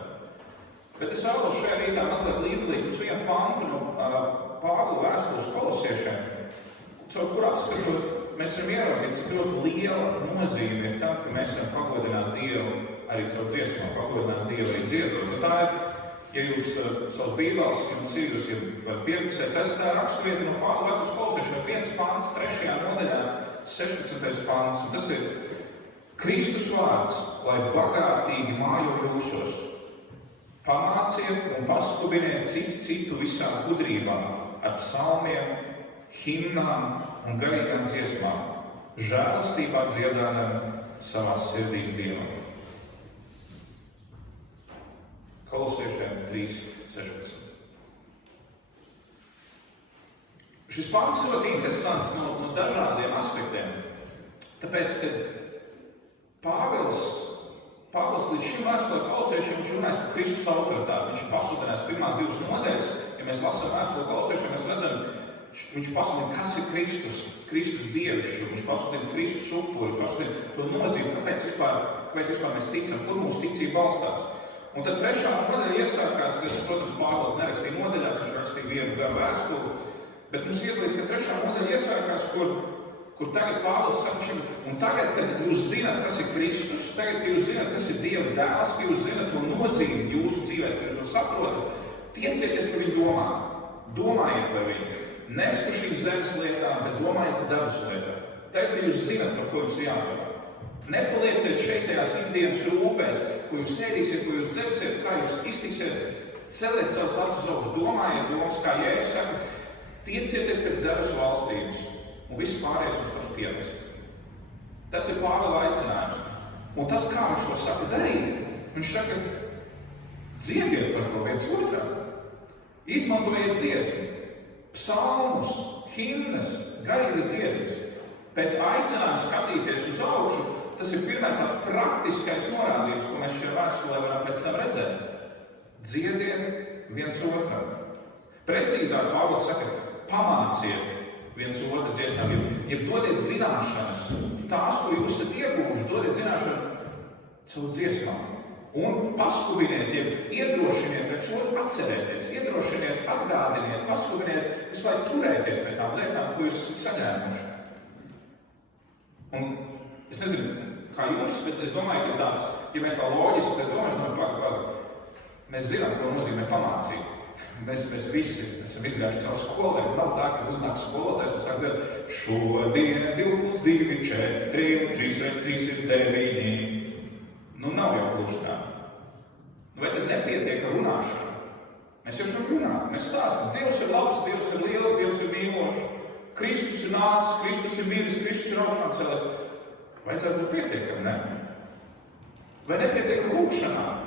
Bet es vēlos šajā rītā mazliet līdzdalīt uz vienu pantu no Pāvila vēstules kolosiešiem, caur kur apskatot, mēs varam ieraudzīt, cik ļoti liela nozīme ir tam, ka mēs varam pagodināt Dievu arī caur dziesmām, pagodināt Dievu arī dziedot. Un tā ir, ja jūs savas Bībeles jūs varat piefiksēt, tas tā raksturvieta no Pāvila vēstules kolosiešiem, 1 pants, 3. nodaļā, 16. pants, un tas ir Kristus vārds, lai bagātīgi mājo jūsos. Pamāciet un paskubiniet citu visām gudrībām, ar psalmiem, himnām un garīgām dziesmām, žēlastībā dziedādam savās sirdīs Dievam. Kolosiešiem 3:16. Šis pants ļoti interesants no dažādiem aspektiem, tāpēc, ka Pāvils līdz šim vēstulē kolosiešiem viņš runājas par Kristus autoritāti. Viņš ir pasludinājis pirmās 2 nodaļas, ja mēs lasām vēstuli kolosiešiem, mēs redzam, viņš pasludina, kas ir Kristus dievišķi, viņš pasludina Kristus upuri, pasludina to nozīmi, kāpēc vispār mēs ticam, kur mūsu ticība balstās. Un tad 3. nodaļa iesākās, kas, protams, Pāvils nerakstīja nodaļās, viņš rakstīja vienu garu vēstuli, bet mums ieplīst, ka 3. nodaļa iesākās, kur tagad Pāvils saka, un tagad, kad jūs zināt, kas ir Kristus, tagad, kad jūs zināt, kas ir Dieva dēls, ka jūs zināt to nozīmi jūsu dzīvēs, ka jūs to saprotat, tiecieties par viņu domāt. Domājiet par viņu. Nevis par šīm zemes lietām, bet domājiet par dabas lietām. Tagad, kad jūs zināt, par ko jums jādomā. Nepalieciet šeit tajās ikdienas rūpēs, ko jūs ēdīsiet, ko jūs dzersiet, kā jūs iztiksiet. Celiet savus acis augšus, domājiet domas, kā Jēzus saka, tiecieties pēc debesu valstības, un viss pārējais jums tos piemests. Tas ir Pāvila aicinājums. Un tas, kā viņš to saka darīt, viņš saka, dziediet par to viens otram. Izmantojiet dziesmu, psalmus, himnas, garīgas dziesmas. Pēc aicinājuma skatīties uz augšu, tas ir pirmais tāds praktiskais norādījums, ko mēs šajā vēstulē varam pēc tam redzēt. Dziediet viens otram. Precīzāk Pāvils saka, pamāciet viens otru dziesmām, ja dodiet zināšanas, tās, ko jūs esat ieguvuši, dodiet zināšanu caur dziesmām. Un paskubiniet, iedrošiniet viens otru atcerēties, iedrošiniet, atgādiniet, paskubiniet, visu laiku turēties pie tām lietām, ko jūs esat saņēmuši. Un es nezinu, kā jums, bet es domāju, ka tāds, ja mēs tā loģiski domājam, mēs zinām, ko nozīmē pamācīt. Mēs visi esam izgājuši caur skolai, un nav tā, ka uznāk skolotājs un sāk dzirdēt, šodien 2 + 2 = 4, un 3 × 3 = 9. Nu, nav jau gluži tā. Vai tad nepietiek ar runāšanu? Mēs jau šodien runājam, mēs stāstam, Dievs ir labs, Dievs ir liels, Dievs ir mīlošs. Kristus ir nācis, Kristus ir miris, Kristus ir augšām cēlies. Vajadzētu būt pietiekami, ne? Vai nepietiek ar lūgšanām?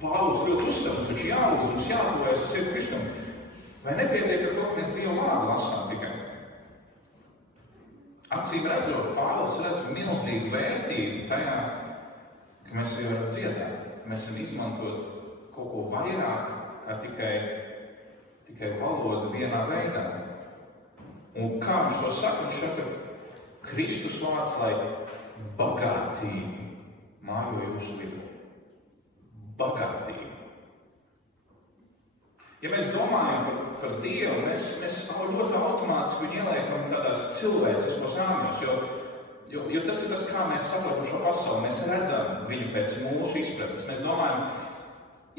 Pāvils ļoti uzsver, mums taču jālūdz, mums jātuvojas uz sirdi Kristum. Vai nepietiek ar to, ka mēs Dievu vārdu lasām tikai? Acīm redzot, Pāvils redz milzīgu vērtību tajā, ka mēs varam dziedāt, ka mēs varam izmantot kaut ko vairāk, kā tikai tikai valodu vienā veidā. Un kā viņš to saka? Viņš saka, Kristus vārds, lai bagātīgi mājo jūsu vidū. Bagātīgi. Ja mēs domājam par Dievu, mēs ļoti automātiski viņu ieliekam tādās cilvēciskos rāmjos, jo tas ir tas, kā mēs saprotam šo pasauli. Mēs redzam viņu pēc mūsu izpratnes. Mēs domājam,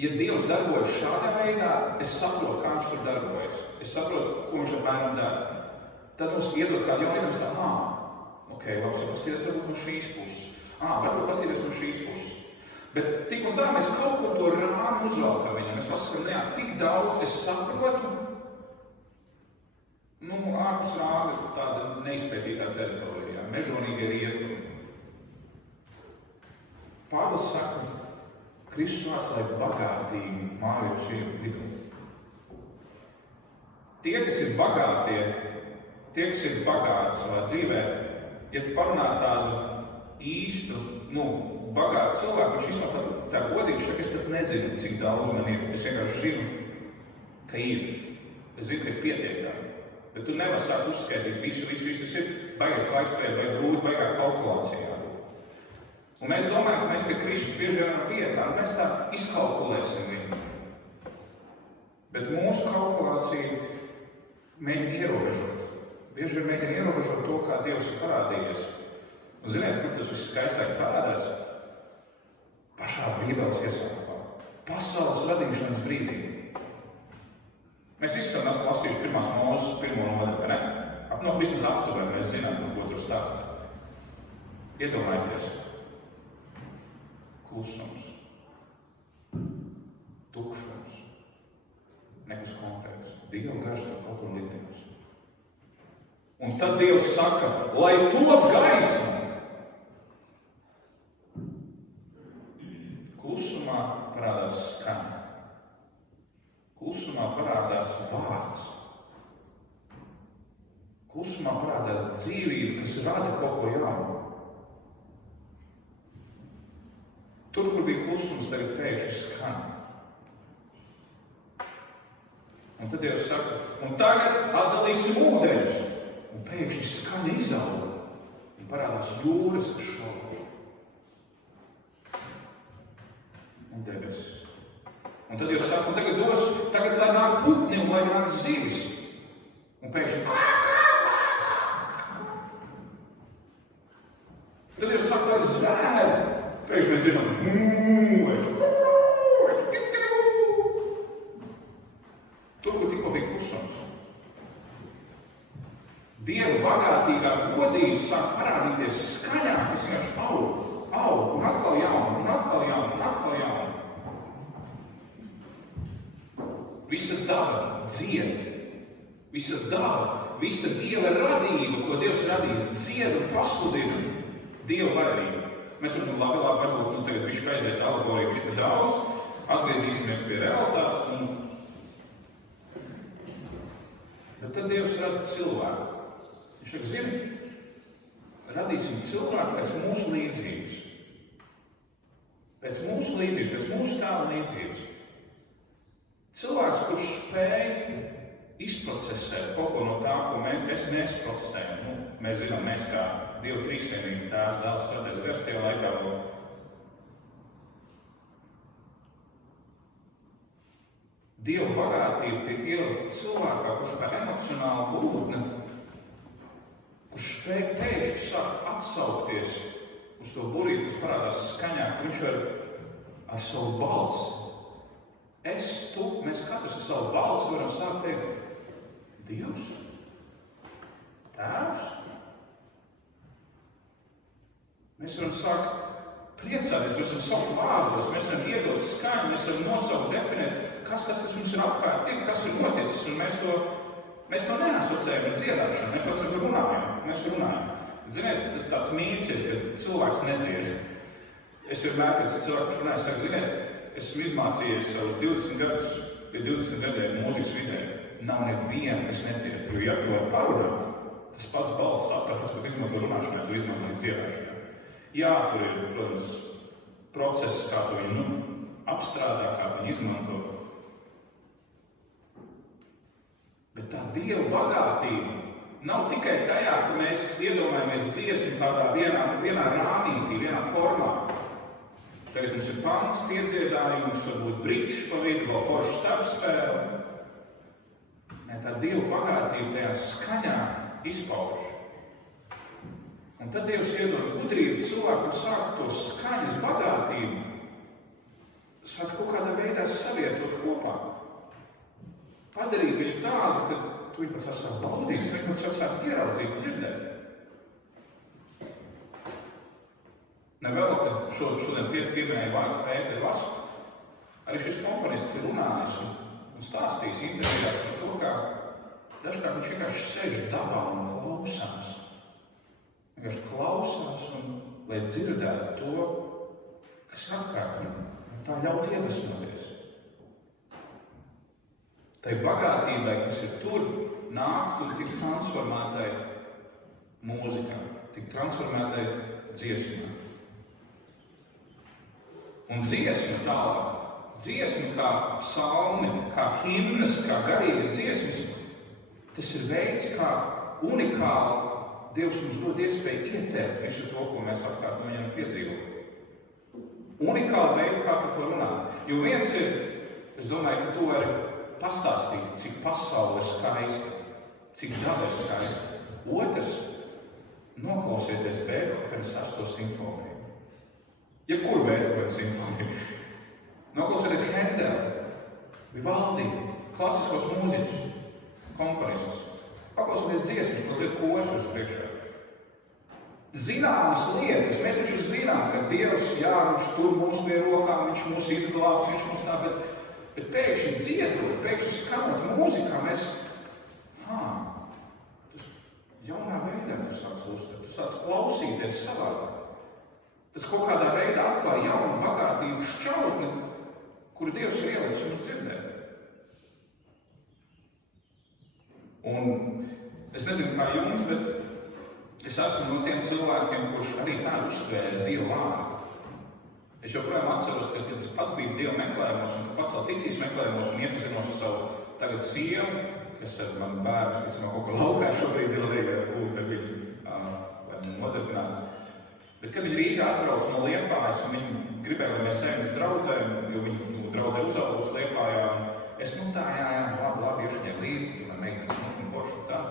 ja Dievs darbojas šādā veidā, es saprotu, kā viņš tur darbojas. Es saprotu, ko viņš apmēram dara. Tad mums iedod kādu jaunu, mēs tā, ok, labi, pastīties varbūt no šīs puses. Varbūt pastīties no šīs puses. Bet tik un tā mēs kaut kur to rāmu uzvalkam viņam. Mēs pasakām, tik daudz es saprotu, ārpus rāmi tāda neizpētītā teritorijā, mežonīgie rietumi. Pāvils saka, Kristus vārds, lai bagātīgi mājo jūsu vidū. Tie, kas ir bagātie, tie, kas ir bagāti savā dzīvē, ja tu parunā tādu īstu, bagātu cilvēku, viņš vispār tā godīgi šeit, es pat nezinu, cik daudz man ir. Es vienkārši zinu, ka ir. Es zinu, ka ir pietiekami. Bet tu nevari sākt uzskaitīt visu. Tas ir baigais laikspēja, vai grūti, baigā kalkulācijā. Un mēs domājam, ka mēs pie Kristus bieži varam pietā, un mēs tā izkalkulēsim viņu. Bet mūsu kalkulācija mēģina ierobežot. Bieži vien mēģina ierobežot to, kā Dievs ir parādījies. Un ziniet, kur tas viss skaistāk parādās? Pašā Bībeles iesākumā. Pasaules radīšanas brīdī. Mēs visi esam lasījuši pirmās Mūzes, pirmo nodaļu, ne? Vismaz aptuveni mēs zinām, ko tur stāsts. Iedomājieties. Klusums. Tukšums. Nekas konkrēts. Dieva gars tur kaut kur litinās. Un tad Dievs saka, lai top gaisma. Klusumā parādās skaņa. Klusumā parādās vārds. Klusumā parādās dzīvība, kas rada kaut ko jaunu. Tur, kur bija klusums, tagad pēkšņi skaņa. Un tad Dievs saka, un tagad atdalīsim ūdeņus. Un pēkšņi skaņa izauga. Un parādās jūras, kas šauba. Un debesis. Un tad Dievs saka, un tagad lai nāk putni un lai nāk zivis. Un pēkšņi tad Dievs saka, lai zvēri. Pēkšņi mēs dzirdam tur, kur tikko bija klusums. Dieva bagātīgā godība sāk parādīties skaņā, kas vienkārši aug, un atkal jaunu. Visa daba dzied. Visa Dieva radība, ko Dievs radījis, dzied un pasludina Dieva varenību. Mēs varam labi, varbūt tagad bišķi aiziet alegoriju, bišķi daudz, atgriezīsimies pie realitātes. Bet tad Dievs rada cilvēku. Viņš saka, zini, radīsim cilvēku pēc mūsu līdzības. Pēc mūsu tēla līdzības. Cilvēks, kurš spēj izprocesēt kaut ko no tā, ko mēs neizprocesējam. Mēs zinām, mēs kā Dieva trīsvienīgi Tēvs, Dēls, Svētais Gars tajā laikā vēl. Dieva bagātība tiek ielikta cilvēkā, kurš kā emocionāla būtne, kurš spēj pēkšņi sāk atsaukties uz to burību, kas parādās skaņā, ka viņš var ar savu balsi. Mēs katrs ar savu balsi varam sākt teikt, Dievs, Tēvs. Mēs varam sākt priecāties, mēs varam saukt vārdos, mēs varam iedot skaņu, mēs varam nosaukt, definēt, kas tas, kas mums ir apkārt, kas ir noticis, un mēs to neasociējam ar dziedāšanu, mēs to runājam. Ziniet, tas tāds mīts ir, ka cilvēks nedzied. Es vienmēr, kad cilvēks runāju, saku, ziniet, esmu izmācījies savus 20 gadus, pie 20 gadiem mūzikas vidē. Nav neviena, kas nedzied, jo ja to var parunāt, tas pats balss aprats, pat izmanto runāšanai, to izmanto dziedāšanai. Jā, tur ir, protams, process, kā to viņi apstrādā, kā viņi izmanto. Dieva bagātība nav tikai tajā, ka mēs iedomājamies dziesmu tādā vienā rāmītī, vienā formā. Tagad mums ir pants, piedziedājums, varbūt bričs pa vidu, vēl forša starpspēle. Tā Dieva bagātība tajā skaņā izpauž. Un tad Dievs iedod gudrību cilvēkam sākt to skaņas bagātību, sākt kaut kādā veidā savietot kopā. Padarīt viņu tādu, ka tu viņu pats sāk baudīt, tu viņu pats sāk ieraudzīt, dzirdēt. Nevēl tad šodien pieminēja vārds Pēteru Vasku. Arī šis komponists ir runājis un stāstījis intervijās par to, kā dažkārt viņš vienkārši sēž dabā un klausās. Vienkārši klausās un lai dzirdētu to, kas apkārt viņam. Tā ļaut iedvesmoties. Tai bagātībai, kas ir tur, nākt un tik transformētai mūzikā, tik transformētai dziesmā. Un dziesma tālāk, dziesma kā psalmi, kā himnas, kā garīgas dziesmas, tas ir veids, kā unikāli Dievs mums dod iespēju ietērt visu to, ko mēs apkārt no viņam piedzīvojam. Unikāli veidi, kā par to runāt. Jo viens ir, es domāju, ka tu vari pastāstīt, cik pasaule ir skaista, cik daba ir skaista. Otrs, noklausieties Bēthovenas 8. simfoniju. Jebkuru Bēthovenas simfoniju. Noklausieties Hendelu, Vivaldi, klasiskos mūziķus, komponistus. Paklausieties dziesmas, ko dzied koris uz priekšā. Zināmas lietas, mēs taču zinām, ka Dievs, jā, viņš tur mūs pie rokām, viņš mūs izglābs, viņš mūs tā, bet pēkšņi dziedot, pēkšņi skanot mūzikā, mēs, tas jaunā veidā mēs sāc uztvert, tu sāc klausīties savādāk. Tas kaut kādā veidā atklāja jaunu bagātību šķautni, kuru Dievs ir ielicis mums dzirdēt. Un es nezinu, kā jums, bet es esmu no tiem cilvēkiem, kurš arī tā uztvērs Dievu vārdu. Es joprojām atceros, ka, kad es pats biju Dievu meklējumos un pats vēl ticības meklējumos un iepazinos ar savu tagad sievu, kas ar manu bērnu, ticamā, kaut kā laukā šobrīd ir liega būt ar viņu, lai nodarbinātu. Bet, kad viņi Rīgā atbrauc no Liepājas un viņi gribēja, lai mēs ejam uz draudzēm, jo viņi draudzē uzaugus Liepājā, un es, labi, iešu viņai līdzi, tu man meitenes un foršu un tā.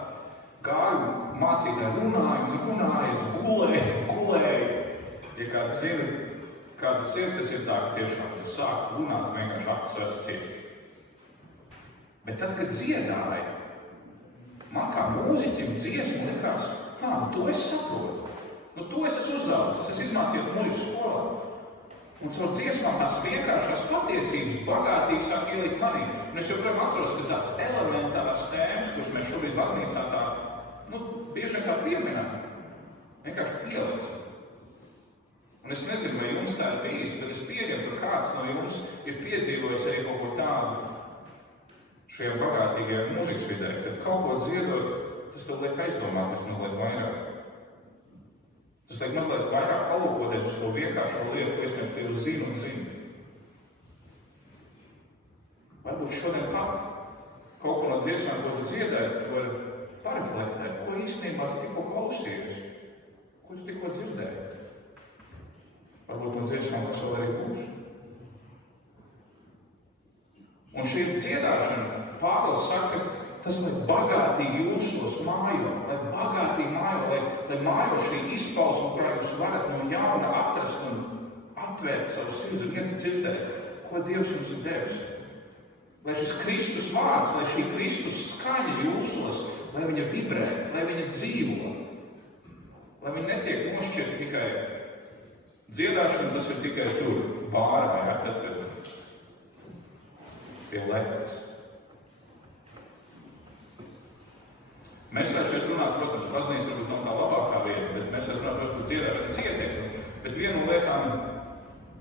Gāju, mācītāji runāju, gulēju. Ja kāds zina, kā tas ir, tā, ka tiešām tu sāk runāt, vienkārši acis vairs ciet. Bet tad, kad dziedāja, man kā mūziķim dziesmu likās, to es saprotu. To es esmu uzaudzis, es izmācījos mūzikas skolā. Un caur dziesmām tās vienkāršās patiesības bagātīgi sāk ielikt manī. Un es joprojām atceros, ka tāds elementārs tēmas, kuras mēs šobrīd baznīcā tā, bieži vien kā pieminam, vienkārši pielic. Un es nezinu, vai jums tā ir bijis, bet es pieņemu, ka kāds no jums ir piedzīvojis arī kaut ko tādu šajā bagātīgajā mūzikas vidē, kad kaut ko dziedot, tas tev liek aizdomāties mazliet vairāk. Tas liek mazliet vairāk palūkoties uz to vienkāršo lietu, ko iespējams tev zinu un zinu. Varbūt šodien pat kaut ko no dziesmām, ko tu dziedāji, tu vari pareflektēt, ko īstenībā tu tikko klausījies, ko tu tikko dzirdēji. Varbūt no dziesmām, kas vēl arī būs. Un šī dziedāšana, Pāvils saka, tas, lai bagātīgi jūsos mājo, lai mājo šī izpausme, kurā jūs varat no jauna atrast un atvērt savu sirdi un dzirdēt, ko Dievs jums ir devis. Lai šis Kristus vārds, lai šī Kristus skaņa jūsos, lai viņa vibrē, lai viņa dzīvo, lai viņa netiek nošķirta tikai dziedāšana, tas ir tikai tur, bārā, tad, kad pie letas. Mēs varētu šeit runāt, protams, baznīca varbūt nav tā labākā vieta, bet mēs varētu runāt par dziedāšanas ietekmi. Bet viena no lietām,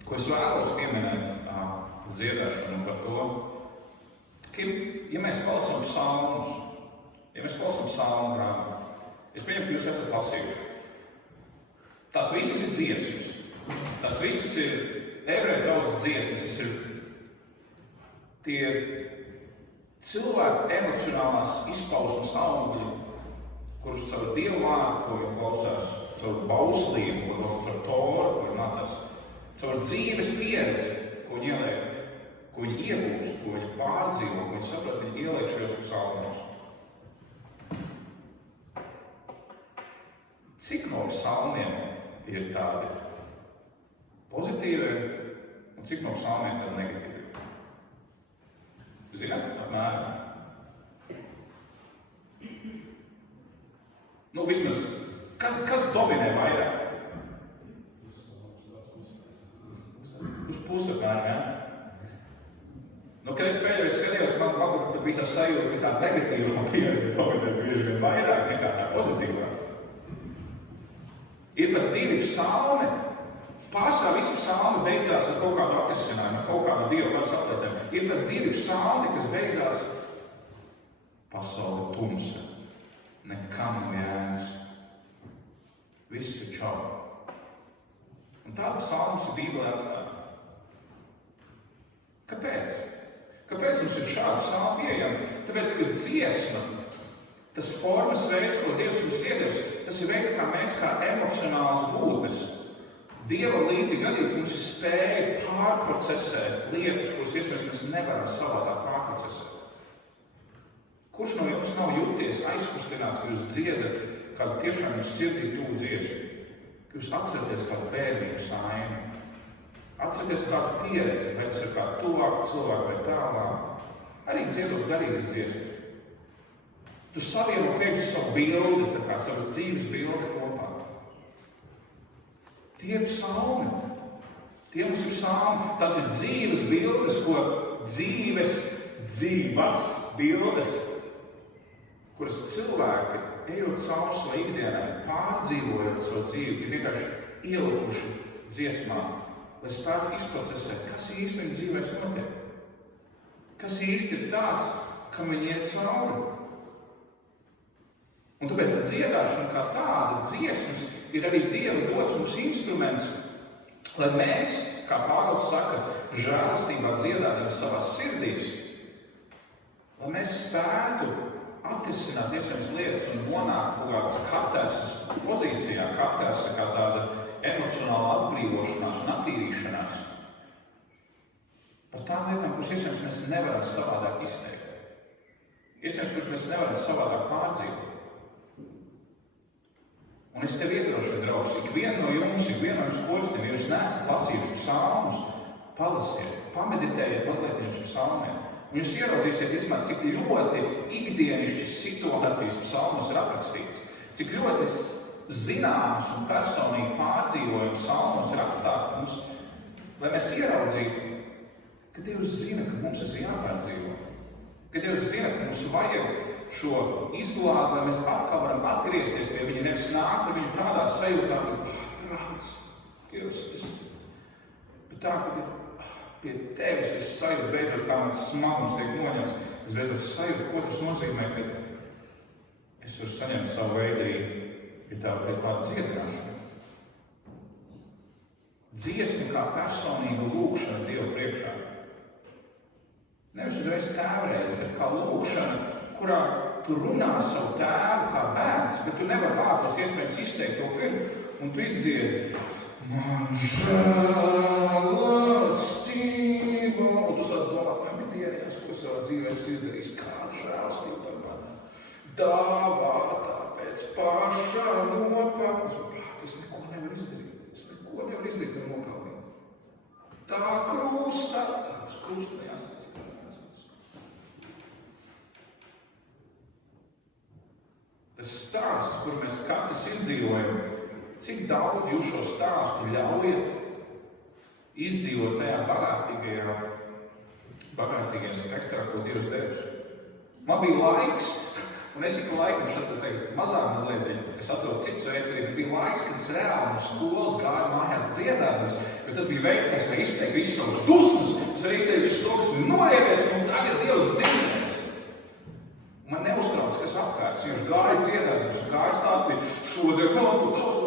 ko es vēlos pieminēt par dziedāšanu un par to, ka, ja mēs palasām psalmus, ja mēs palasām psalmu grāmatu, es pieņemu, ka jūs esat lasījuši. Tās visas ir dziesmas. Tās visas ir ebreju tautas dziesmas. Tas ir tie cilvēku emocionālās izpausmes augļi, kurus caur Dievu vārdu, ko viņi klausās, caur bauslību, ko klausās, caur Toru, ko viņi mācās, caur dzīves pieredzi, ko viņi ieliek, ko viņi iegūst, ko viņi pārdzīvo, ko viņi saprot, viņi ieliek šajos psalmos. Cik no psalmiem ir tādi pozitīvi un cik no psalmiem tādi negatīvi? Zināt, apmēram. Vismaz, kas dominē vairāk? Uz pusi apmēram, ja? Kad es pēdējais skatījos, man bija tā sajūta, ka tā negatīvā pieredze dominē bieži vien vairāk nekā tā pozitīvā. Ir pat 2 psalmi. Pārsvarā visi psalmi beidzās ar kaut kādu atrisinājumu, kaut kādu Dievu varas apliecinājumu. Ir pat 2 psalmi, kas beidzās pasaule tumsa. Nekam nav jēgas. Viss ir čau. Un tādu psalmus ir Bībelē atstāta. Kāpēc? Kāpēc mums ir šādi psalmi pieejami? Tāpēc, ka dziesma, tas formas veids, ko Dievs mums iedevis, tas ir veids, kā mēs, kā emocionāls būtnes, Dievam līdzīgi gadījums mums ir spēja pārprocesēt lietas, kuras iespējams mēs nevaram savādāk pārprocesēt. Kurš no jums nav jūties aizkustināts, ka jūs dziedat kādu tiešām jums sirdī tuvu dziesmu? Ka jūs atceraties kādu bērnību saimi? Atceraties kādu pieredzi, vai tas ir kādu tuvāku cilvēku vai tālāk? Arī dziedot garīgas dziesmu. Tu savieno pēkšņi savu bildi, tā kā savas dzīves bildi kopā. Tie psalmi, tie mums ir psalmi, tās ir dzīves bildes, ko dzīvas bildes, kuras cilvēki, ejot cauri savu ikdienai, pārdzīvojot savu dzīvi, ir vienkārši ielikuši dziesmā, lai spētu izprocesēt, kas īsti viņu dzīvēs notiek. Kas īsti ir tāds, kam viņi iet cauri. Un tāpēc dziedāšana kā tāda, dziesmas, ir arī Dieva dots mums instruments, lai mēs, kā Pāvils saka, žēlastībā dziedādami savās sirdīs, lai mēs spētu atrisināt iespējams lietas un nonākt kaut kādas katērsas pozīcijā, katērsa kā tāda emocionāla atbrīvošanās un attīrīšanās par tām lietām, kuras iespējams mēs nevaram savādāk izteikt. Iespējams, kuras mēs nevaram savādāk pārdzīvot. Un es tev iedrošinu, draugs, ikvienu no jums postiem, ja jūs neesat lasījuši psalmus, palasiet, pameditējiet mazliet uz psalmiem. Un jūs ieraudzīsiet, cik ļoti ikdienišķas situācijas psalmos ir aprakstīts, cik ļoti zināms un personīgi pārdzīvojums psalmos ir atstāti mums, lai mēs ieraudzītu, ka Dievs zina, ka mums tas ir jāpārdzīvo, ka Dievs zina, ka mums vajag šo izlādi, lai mēs atkal varam atgriezties pie viņa, nevis nākt ar viņu tādā sajūtā, ka prāts, Dievs, bet tā, ka pie tevis es sajūtu, beidzot kā mans smagums tiek noņemts, es beidzot sajūtu, ko tas nozīmē, ka es varu saņemt savu veidrību, ja tā var kāda dziedināšana. Dziesma kā personīga lūkšana Dievu priekšā. Nevis uzreiz tēvreiz, bet kā lūkšana, kurā tu runā savu tēvu kā bērns, bet tu nevar vārdos iespējams izteikt to pirmu, un tu izdziedi man žēlastība, un tu sāc domāt, vai mitierījās, ko savā dzīvē esi izdarījis, kādu žēlastību par mani dāvā, tāpēc pašā nopelnus, es neko nevaru izdarīt, ar nopelnīt. Tā krūsta, uz krūsta nejāsās. Tas stāsts, kur mēs katrs izdzīvojam, cik daudz jūs šo stāstu ļaujat izdzīvot tajā bagātīgajā spektrā, ko Dievs devis. Man bija laiks, un es ik laikam šeit teikt mazliet, es atrodu citus veids arī, bija laiks, kad es reāli no skolas gāju mājās dziedādams, jo tas bija veids, kā es varu izteikt visus savus dusmas, es varu izteikt visu to, kas man noriebies, un tagad Dievs dzirdēs. Man neuztrauc, kas apkārt. Es vienkārši gāju dziedādams, gāju stāstīt, šodien man tu tās.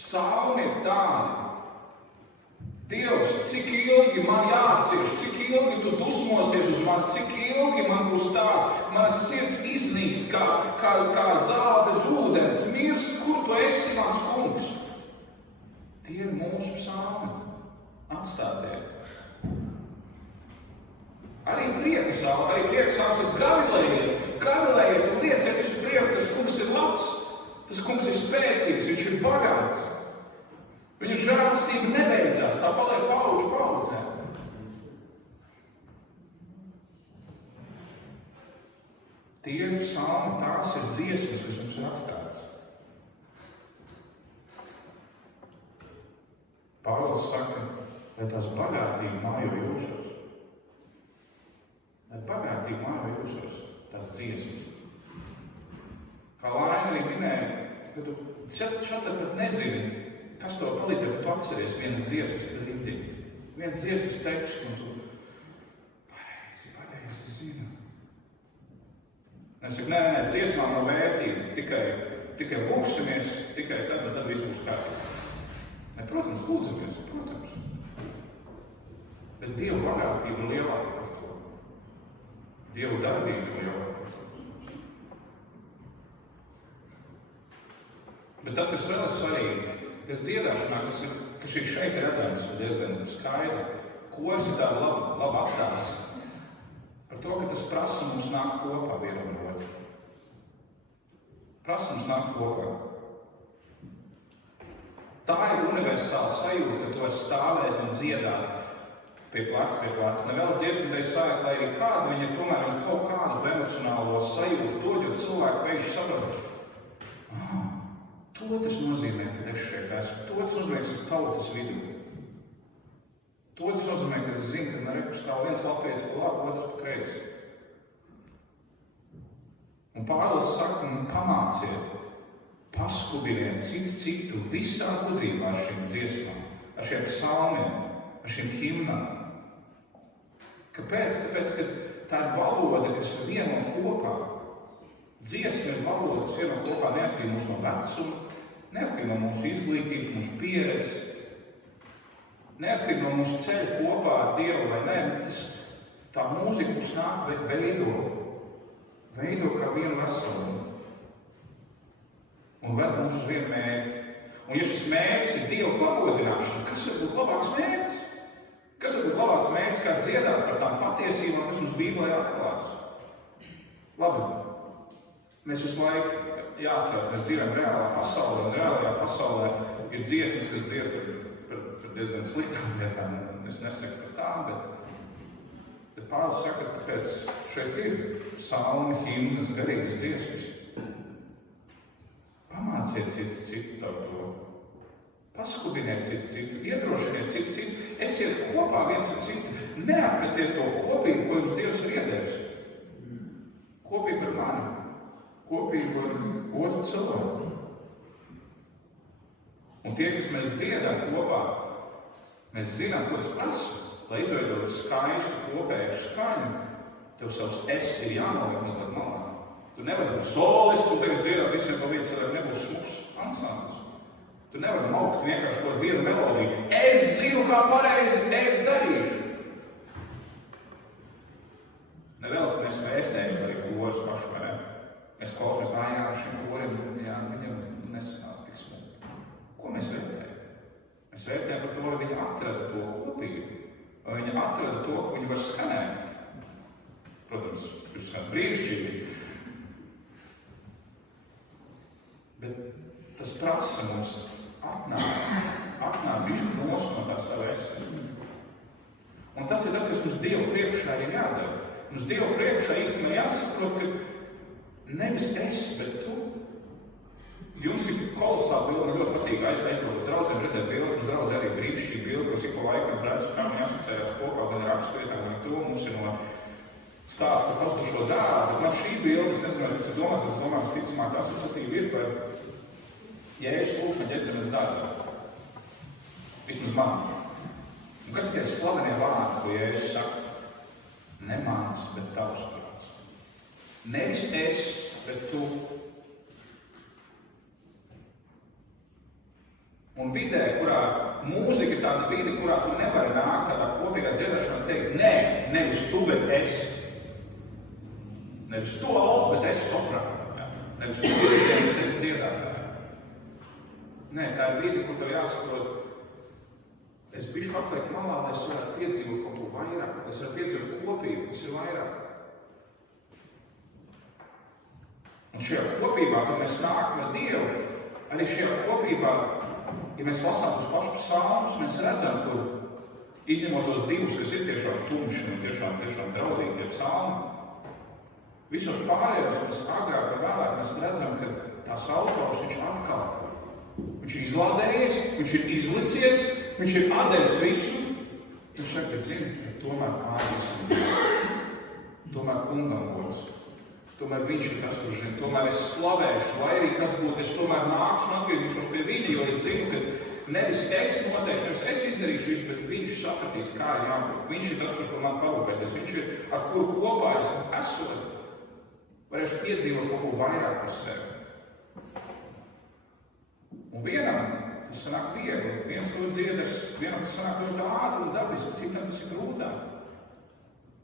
Psalmi ir tādi, man jācieš, cik ilgi tu dusmosies uz mani, cik ilgi man būs tāds, manas sirds iznīkst, kā zāle bez ūdens, mirst, kur tu esi, mans kungs. Tie ir mūsu psalmi, atstātie. Arī prieka salms ir gavilējiet un lieciet visu prieku, tas kungs ir labs, tas kungs ir spēcīgs, viņš ir bagāts. Viņa žēlastība nebeidzās, tā paliek paudžu paudzē. Tie ir psalmi, tās ir dziesmas, kas mums ir atstātas. Pāvils saka, lai tās bagātīgi mājo jūsos. Lai bagātīgi mājo jūsos tās dziesmas. Kā Laina arī minēja, ka tu šādi pat nezini, kas tev palīdzēja, ka tu atceries vienas dziesmas rindi, vienas dziesmas tekstu, un tu pareizi zini. Es saku, nē, dziesmām nav vērtība, tikai lūksimies, tikai tad, un tad viss būs kārtībā. Ne, protams, lūdzamies, protams. Bet Dieva bagātība ir lielāka par to. Dieva darbība ir lielāka par to. Bet tas, kas vēl ir svarīgi, kas dziedāšanā, kas ir šeit redzams, ir diezgan skaidri. Koris ir tāda laba attēls par to, ka tas prasa mums nākt kopā vienam ar otru. Prasa mums nākt kopā. Tā ir universāla sajūta, ka tu vari stāvēt un dziedāt pie pleca. Nevēl dziesmai stāvēt, lai arī kāda viņa ir, tomēr viņa kaut kādu emocionālo sajūtu dod, jo cilvēki pēkšņi saprot, to tas nozīmē, ka es šeit esmu. To tas nozīmē, ka es tautas vidū. To tas nozīmē, ka es zinu, ka nereku stāv viens latvietis pa labi, otrs pa kreisi. Un Pāvils saka, pamāciet, paskubiniet cits citu visā gudrībā ar šīm dziesmām, ar šiem psalmiem, ar šīm himnām. Kāpēc? Tāpēc, ka tā ir valoda, kas vieno kopā. Dziesma ir valoda, kas vieno kopā neatkarīgi mums no vecuma, neatkarīgi no mūsu izglītības, mūsu pieredzes, neatkarīgi no mūsu ceļa kopā ar Dievu vai nē, tā mūzika mums nāk veido kā vienu veselumu un ved mums uz vienu mērķi. Un ja šis mērķis ir Dieva pagodināšana, kas var būt labāks mērķis? Kas var būt labāks mērķis, kā dziedāt par tām patiesībām, kas mums Bībelē atklāts? Labi. Mēs visu laiku jāatcerās, mēs dzīvojam reālā pasaulē, un reālajā pasaulē ir dziesmas, kas dzied par diezgan sliktām lietām. Es nesaku par tām, bet Pāvils saka, tāpēc šeit ir psalmi, himnas, garīgas dziesmas. Pamāciet cits citu to. Paskubiniet cits citu, iedrošiniet cits citu, esiet kopā viens ar citu, neapmetiet to kopību, ko jums Dievs ir iedevis. Kopība ar mani. Kopību ar otru cilvēku. Un tie, kas mēs dziedām kopā, mēs zinām, ko tas prasa. Lai izveidotu skaistu kopēju skaņu, tev savs es ir jānoliek mazliet malā. Tu nevari būt solists un tagad dziedāt visiem pa līdzi, lai nebūs smuks ansamblis. Tu nevari maukt vienkārši kaut vienu melodiju. Es zinu, kā pareizi, es darīšu. Nevēl mēs vērtējam arī koris pašu, vai ne? Mēs klausamies, jā, šim korim, jā, viņam nesanāca tik smuki. Ko mēs vērtējam? Mēs vērtējam par to, vai viņi atrada to kopību, vai viņi atrada to, ka viņi var skanēt. Protams, jūs skan brīnišķīgi. Bet tas prasa mums atnāk bišķi nos no tā sava esi. Un tas ir tas, kas mums Dieva priekšā ir jādara. Mums Dieva priekšā īstenībā jāsaprot, ka nevis es, bet tu. Jums ir kolosāli bildi, man ļoti patīk aizbraukt uz draudzēm, redzēt bildes, mums draudzē arī brīnišķīgi bildi, kas ik pa laikam redzu, kā viņi asociējās kopā, gan rakstvietām, gan to. Mums ir no stāsts par pazudušo dēlu, bet man šī bilde, es nezinu, kas ir domās, bet es domāju, ka ticamāk asociatīvi ir par Jēzus lūgšanu Ģetsemenes dārzā. Vismaz man. Un kas ir tie slavenie vārdi, ko Jēzus saka? Ne mans, bet tavs prāts. Nevis es, bet tu. Un vidē, kurā mūzika ir tāda vide, kurā tu nevari nākt tādā kopīgā dziedāšanā un teikt, nē, nevis tu, bet es. Nevis tu alt, bet es soprānu. Ja? Nevis tu dirigēji, bet es dziedātāju. Nē, tā ir vide, kur tev jāsaprot, es bišu atliek malā, lai es varētu piedzīvot kaut ko vairāk, lai es varētu piedzīvot kopību, kas ir vairāk. Un šajā kopībā, kad mēs nākam ar Dievu, arī šajā kopībā, ja mēs lasām tos pašus psalmus, mēs redzam, kur izņemot tos divus, kas ir tiešām tumši un tiešām draudīgi tie psalmi, visos pārējos mēs agrāk un vēlāk mēs redzam, ka tās autors viņš atkal, viņš ir izlādējies, viņš ir izlicies, viņš ir atdevis visu, viņš saka, bet zini, tomēr pārīsim, tomēr kungam gods. Tomēr viņš ir tas, kurš zina. Tomēr es slavēšu, lai arī kas būtu. Es tomēr nākšu un atgriezīšos pie viņa, jo es zinu, ka nevis es noteikti, nevis es izdarīšu visu, bet viņš sapratīs, kā ir jābūt. Viņš ir tas, kurš par mani parūpēsies. Viņš ir, ar kuru kopā es esot, varēšu piedzīvot kaut ko vairāk par sevi. Un vienam tas sanāk viegli. Viens to dziedas, vienam tas sanāk ļoti ātri un dabiski, citam tas ir grūtāk.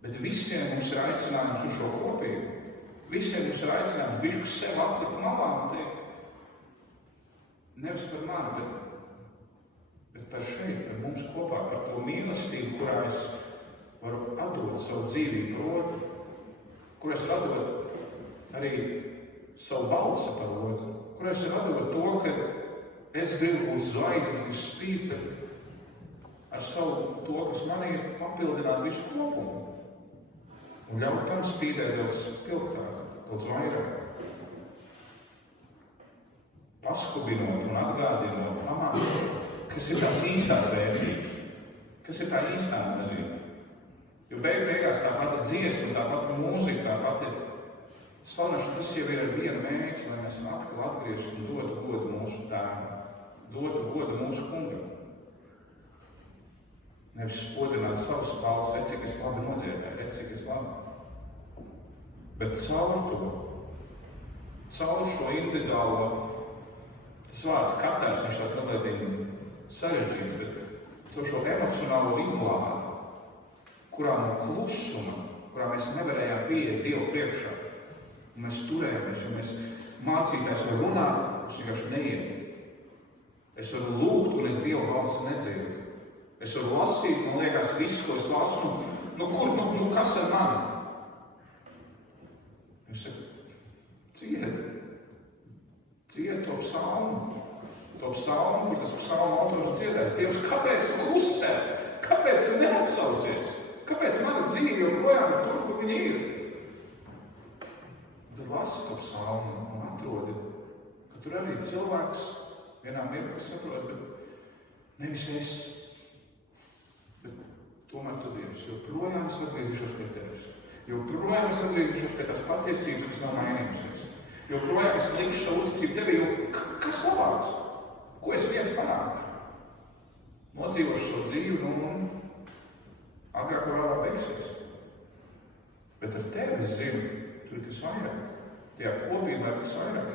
Bet visiem mums ir aicinājums uz šo kopību. Visiem mums ir aicinājums bišķi sev atlikt malā un teikt, nevis par mani, bet par šeit, par mums kopā, par to mīlestību, kurā es varu atdot savu dzīvību proti, kur es varu atdot arī savu balsi par otru, kur es varu atdot to, ka es gribu būt zvaigzni, kas spīd, bet ar savu to, kas manī ir papildināt visu kopumu. Un ļaut tam spīdēt daudz pilgtāk, daudz vairāk. Paskubinot un atgādinot, pamācot, kas ir tās īstās vērtības, kas ir tā īstā nozīme. Jo beigās tā pati dziesma, tā pati mūzika, tā pati slavēšana, tas jau ir ar vienu mērķi, lai mēs atkal atgrieztu un dotu godu mūsu tēvam, dotu godu mūsu kungam. Nevis spodrināt savas balss, cik es labi nodziedāju, cik es labi. Bet caur to, caur šo individuālo, tas vārds katrs, viņš tāds mazliet sarežģīts, bet caur šo emocionālo izlādi, kurā no klusuma, kurā mēs nevarējām pieiet Dievu priekšā, un mēs turējāmies, un mēs mācītājs var runāt, mums vienkārši neiet. Es varu lūgt, un es Dievu balsi nedzirdu. Es varu lasīt, man liekas, viss, ko es lasu, kas ar mani? Viņš saka, ciet to psalmu, kur tas psalmu autors dziedājis. Dievs, kāpēc tu klusē? Kāpēc tu neatsaucies? Kāpēc mana dzīve joprojām ir tur, kur viņa ir? Tad lasi to psalmu un atrodi, ka tur arī cilvēks vienā mirklī saprot, bet nevis es. Tomēr tu, Dievs, joprojām es atgriezīšos pie Tevis. Joprojām es atgriezīšos pie tās patiesības, kas nav mainījusies. Joprojām es likšu savu uzticību Tevi, jo kas labāks? Ko es viens panākušu? Nodzīvošu savu dzīvi, agrāk vai vēlāk beigsies. Bet ar Tevi es zinu, tur ir kas vairāk. Tajā kopībā ir kas vairāk.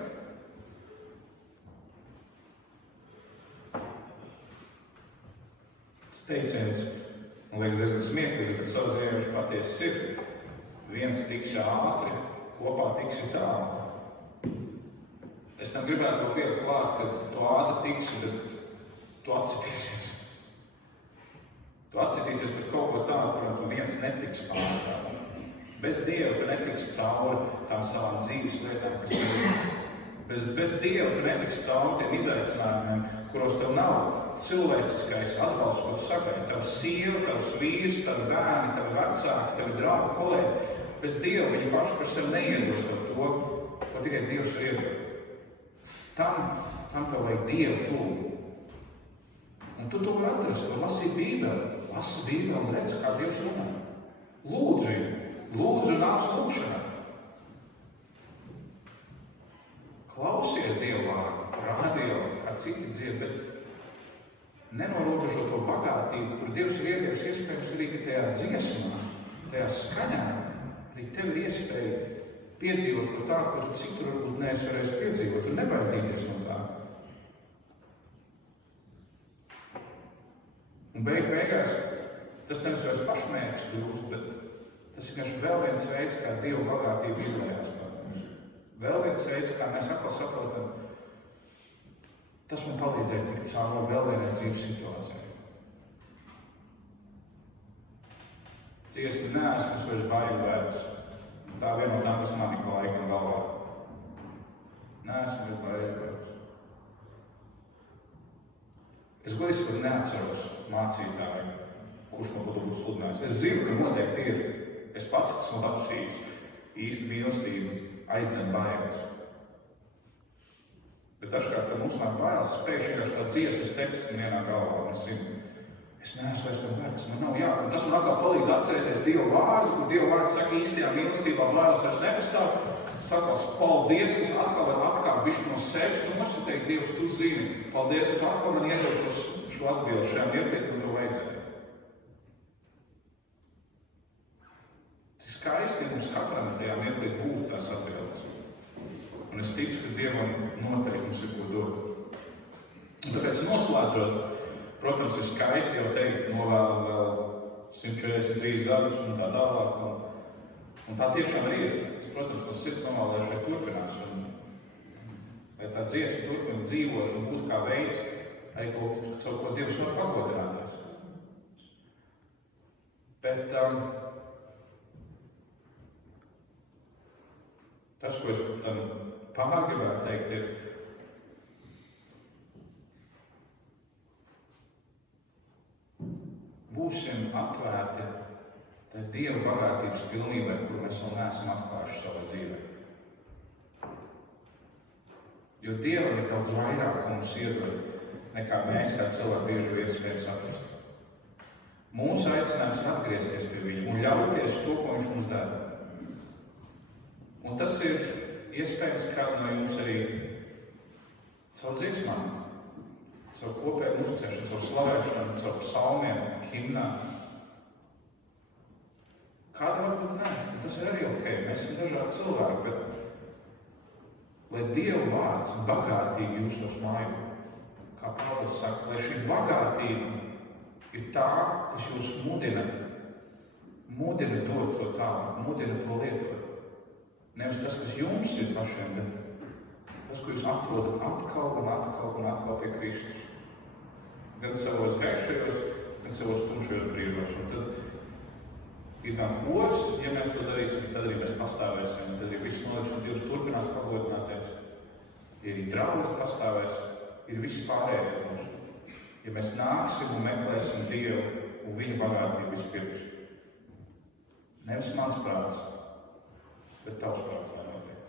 Tas teiciens, man liekas, diezgan smieklīgi, bet savā ziņā viņš patiesi ir. Viens tiksi ātri, kopā tiksi tālu. Es tam gribētu vēl pielikt klāt, ka tu ātri tiksi, bet tu atsitīsies. Tu atsitīsies pret kaut ko tādu, kuram tu viens netiksi pāri. Bez Dieva tu netiksi cauri tām savām dzīves lietām, kas tev ir. Bez Dieva tu netiksi cauri tiem izaicinājumiem, kuros tev nav cilvēciskais atbalsts, ko tu sakai. Tavs sieva, tavs vīrs, tavi bērni, tavi vecāki, tavi draugi, kolēģi. Bez Dieva viņi paši par sevi neiedos ar to, ko tikai Dievs var iedot. Tam tev vajag Dievu tūlu. Un tu to var atrast, tu lasīt Bībeli. Lasi Bībeli un redz, kā Dievs runā. Lūdzu nāc lūkšanā. Klausies Dievu vārdu, radio, kā citi dzied, bet nenorobežo to bagātību, kur Dievs ir iedevis iespējams arī, ka tajā dziesmā, tajā skaņā, arī tev ir iespēja piedzīvot ko tādu, ko tu citur varbūt neesi varējis piedzīvot un nebaidīties no tā. Un beigās tas nevis vairs pašmērķis kļūst, bet tas ir vienkārši vēl viens veids, kā Dieva bagātība izlējās par mums. Vēl viens veids, kā mēs atkal saprotam, tas man palīdzēja tikt cauri vēl vienai dzīves situācijai. Dziesmi neesmu es vairs baiļu vērts. Tā viena no tām, kas man ir pa laikam galvā. Neesmu vairs baiļu vērts. Es godīgi neatceros mācītāju, kurš man būtu sludinājis. Es zinu, ka noteikti ir. Es pats esmu lasījis īsti mīlestību, aizdzen bailes. Bet dažkārt, kad mums nāk bailes, es pēkšņi vienkārši tā dziesmas teksts vienā galvā, un es zinu, es neesmu vairs par bailes, man nav jābūt. Un tas man atkal palīdz atcerēties Dieva vārdu, kur Dieva vārds saka īstajā mīlestībā, bailes vairs nepastāv. Sakās, paldies, ka es atkal varu atkāpt bišķi no sevis, un es teikt, Dievs, tu zini, paldies, ka tu atkal man iedod šo atbildi šajā mirklī, kad to vajadzēja. Cik skaisti mums katram tajā mirklī būt tās atbildes. Un es ticu, ka Dievam noteikti mums ir ko dot. Un tāpēc noslēdzot, protams, ir skaisti jau teikt, novēlam vēl 143 gadus un tā tālāk. Un tā tiešām arī ir. Protams, no sirds novēlu, lai šeit turpinās. Un lai tā dziesma turpina dzīvot un būt kā veids, arī caur ko Dievs var pagodināties. Bet tas, ko es tam pār gribētu teikt, ir būsim atvērti tai Dieva bagātības pilnībai, kuru mēs vēl neesam atklājuši savā dzīvē. Jo Dievam ir daudz vairāk, ko mums iedod, nekā mēs kā cilvēki bieži vien spējam saprast. Mūsu aicinājums ir atgriezties pie Viņa un ļauties to, ko Viņš mums dara. Un tas ir iespējams kādu no jums arī caur dziesmām, caur kopēju uzticēšanu, caur slavēšanu, caur psalmiem, himnām. Kāda varbūt nē, tas ir arī ok, mēs esam dažādi cilvēki, bet lai Dieva vārds bagātīgi jūsos mājo, kā Pāvils saka, lai šī bagātība ir tā, kas jūs mudina dot to tālāk, mudina to lietot. Nevis tas, kas jums ir pašiem, bet tas, ko jūs atrodat atkal pie Kristus. Gan savos gaišajos, gan savos tumšajos brīžos. Un tad ir kā kors, ja mēs to darīsim, tad arī mēs pastāvēsim, tad arī viss nolikšana Dievs turpinās pagodināties. Ir arī draugs pastāvēs, ir viss pārējais mums. Ja mēs nāksim un meklēsim Dievu un Viņa bagātību vispirms. Nevis mans prāts, bet tavs prāts, lai notiek.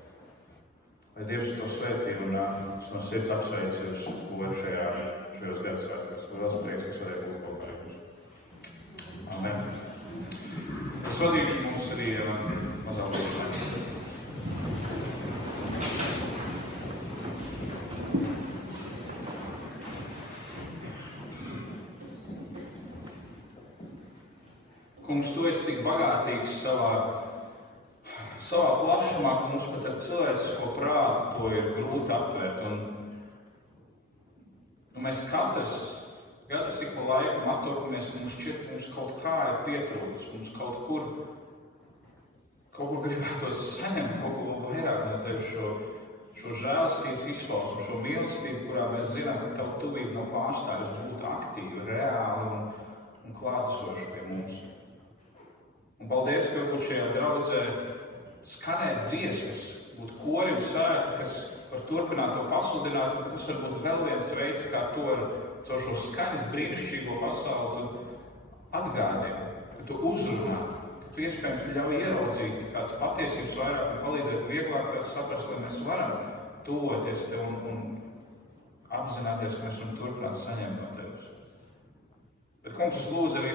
Lai Dievs to svētī un es no sirds apsveicu jūs godu šajos gadasvētkos. Liels prieks, kas varēja būt kopā ar jums. Amen. Es vadīšu mums arī mazā lūkšanā. Kungs, tu esi tik bagātīgs savā plašumā, ka mums pat ar cilvēcisko prātu to ir grūti aptvert. Un mēs katrs ik pa laikam attopamies, ka mums šķiet, ka mums kaut kā ir pietrūcis, mums kaut kur gribētos saņemt, kaut ko vairāk no tevis šo žēlastības izpausmu, šo mīlestību, kurā mēs zinām, ka tavu tuvība nav pārstājusi būt aktīva, reāli un klātesoša pie mums. Un paldies, ka varbūt šajā draudzē skanēt dziesmas, būt korim svētki, kas var turpināt to pasludināt, un ka tas var būt vēl viens veids, kā to caur šo skaņas brīnišķīgo pasauli tu atgādini, ka tu uzrunā, ka tu iespējams ļauj ieraudzīt kādas patiesības vairāk un palīdzēt vieglāk saprast, vai mēs varam tuvoties tev un apzināties, ka mēs varam turpināt saņemt no tevis. Bet, kungs, es lūdzu arī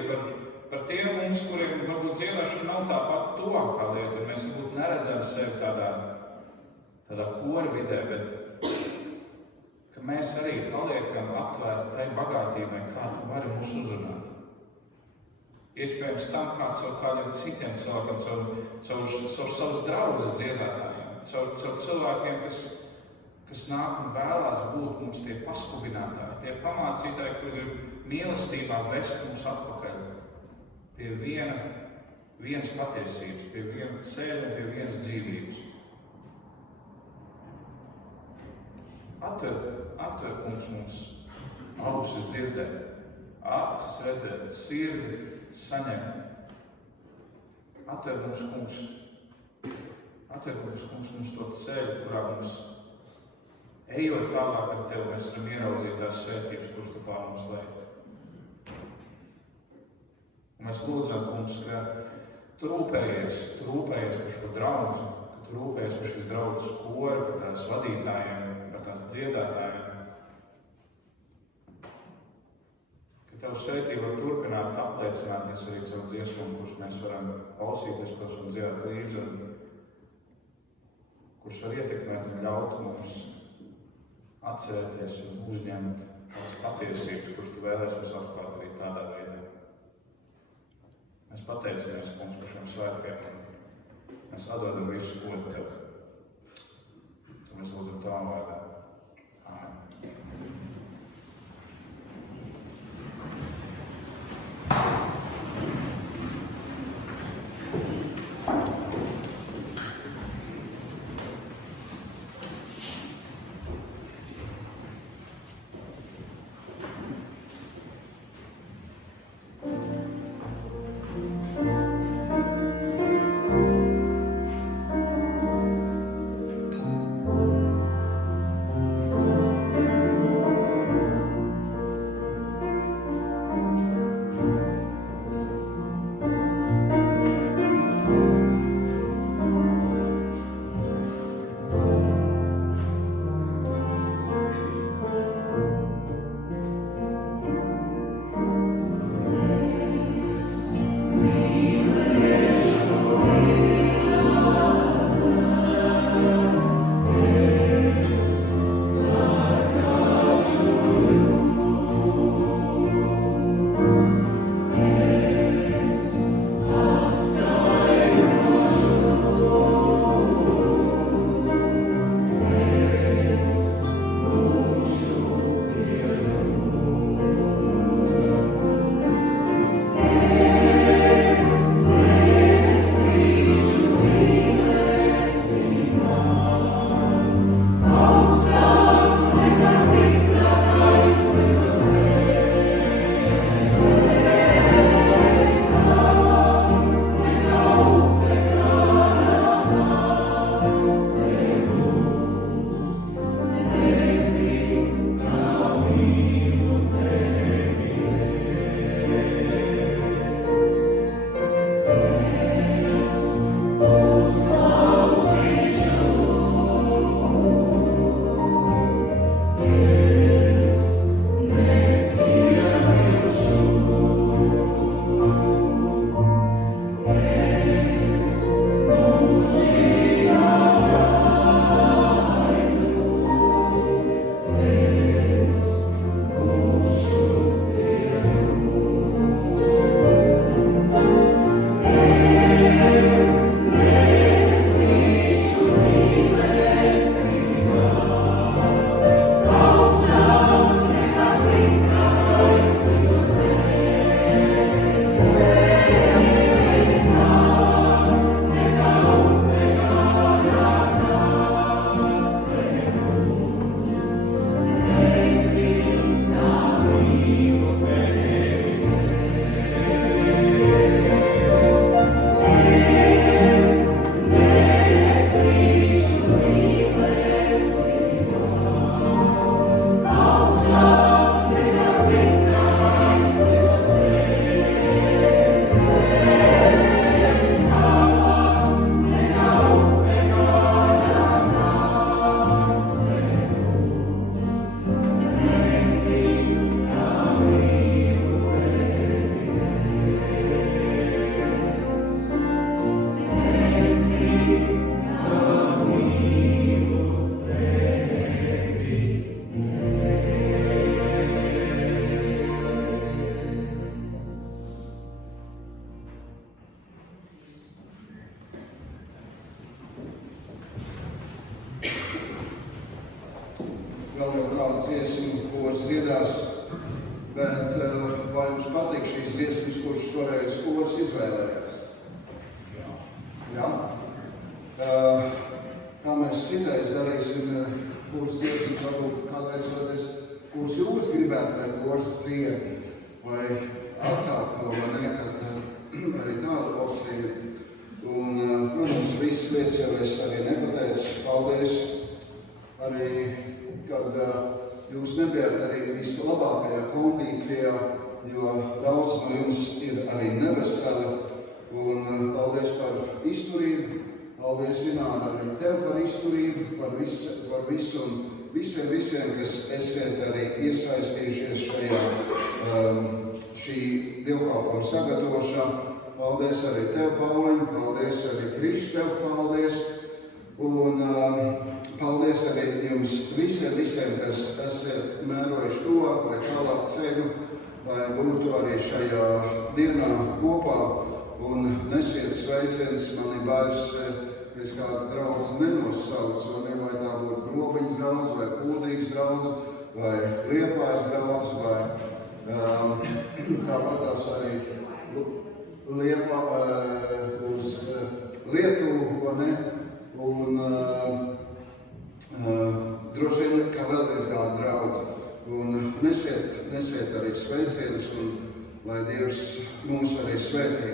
par tiem mums, kuriem varbūt dziedāšana nav tā pati tuvākā lieta, un mēs varbūt neredzam sevi tādā kora vidē, bet ka mēs arī paliekam atvērti tai bagātībai, kā tu vari mūs uzrunāt. Iespējams tam, kā caur kādiem citiem cilvēkiem, caur savas draudzes dziedātājiem, caur cilvēkiem, kas nāk un vēlās būt mums tie paskubinātāji, tie pamācītāji, kuri grib mīlestībā vest mums atpakaļ pie vienas patiesības, pie viena ceļa, pie vienas dzīvības. Atver, kungs, mums ausis dzirdēt, acis redzēt, sirdi saņemt. Atver mums, kungs, mums to ceļu, kurā mums ejot tālāk ar Tevi, mēs varam ieraudzīt tās svētības, kuras Tu pār mums liek. Un mēs lūdzam, kungs, ka Tu rūpējies par šo draugu, ka Tu rūpējies par šīs draudzes kori, par tās vadītājiem, par tās dziedātājiem. Ka Tavu svētību var turpināt apliecināties arī caur dziesmām, kuras mēs varam klausīties, kuras varam dziedāt līdzi, kuras var ietekmēt un ļaut mums atcerēties un uzņemt tās patiesības, kuras Tu vēlēs mums atklāt arī tādā veidā. Mēs pateicamies, kungs, par šiem svētkiem. Mēs atdodam visu godu Tev. To mēs lūdzam Tavā vārdā. Āmen. dziesmu, kurs dziedās, bet vai jums patīk šīs dziesmas, kuras šoreiz kurs izvēlējās? Jā? Kā mēs citreiz darīsim kurs dziesmas, varbūt kādreiz, kurus jūs gribētu, lai kurs dzied, vai atkal to, vai ne, kad arī tāda opcija. Un, protams, visas lietas jau es arī nepateicu, paldies arī, kad jūs nebijāt arī vislabākajā kondīcijā, jo daudz no jums ir arī neveseli. Un paldies par izturību, paldies, Ināra, arī tev par izturību, par visu un visiem, kas esiet arī iesaistījušies šī dievkalpojuma sagatavošanā. Paldies arī tev, Pauliņ, paldies arī Krišs, tev paldies. Un paldies arī jums visiem, kas esat mērojuši tuvāk vai tālāk ceļu, lai būtu arī šajā dienā kopā un nesiet sveiciens. Man ir bailes, ka es kādu draudzi nenosaucu, vai tā būtu Grobiņas draudz, vai Kuldīgas draudz, vai Liepājas draudz, vai tāpat tās arī Liepā uz Lietuvu, vai ne? Un droši vien, ka vēl ir kāda draudze. Un nesiet arī sveicienus, un lai Dievs mūs arī svētī.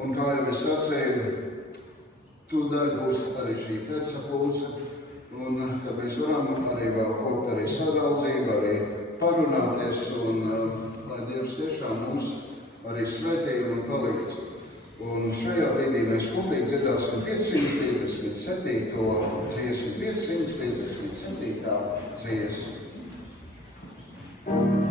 Un kā jau es sacīju, tūdaļ būs arī šī pēcsapulce, un tad mēs varam arī vēl kopt arī sadraudzību, arī parunāties, un lai Dievs tiešām mūs arī svētī un palīdz. Un šajā brīdī mēs kopīgi dziedāsim 557. dziesmu, 557. dziesmu. Thank you.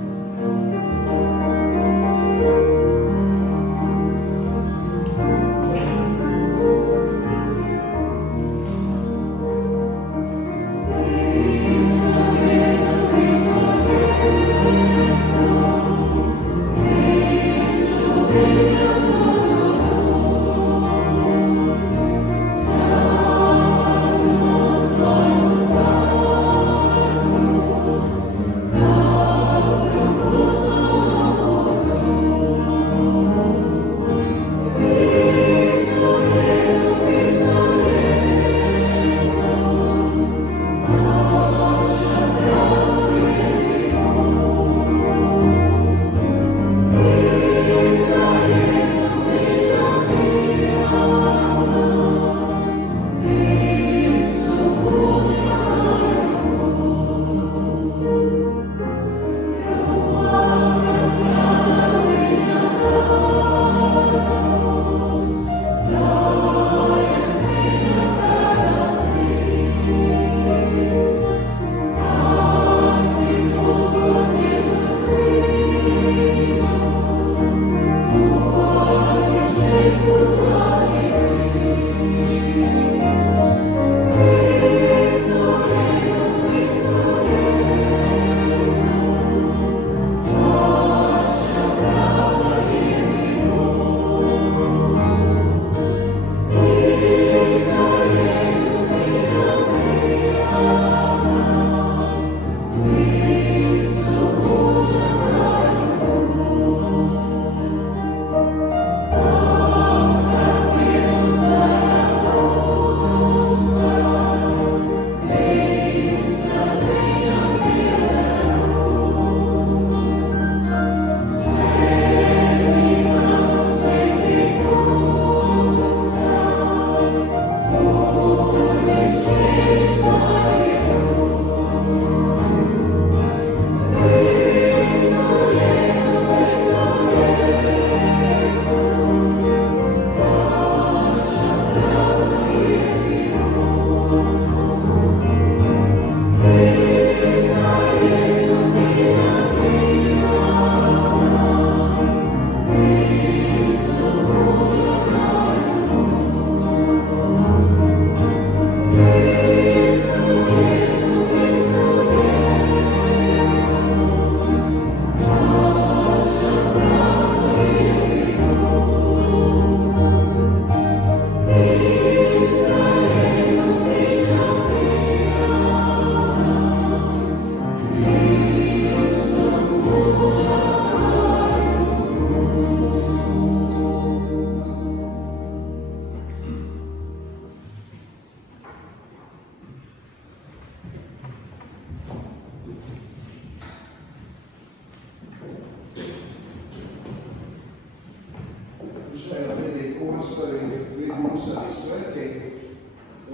šajā brīdī kurs arī mūs arī svētī,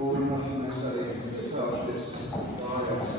un mēs arī stāvšies mājās.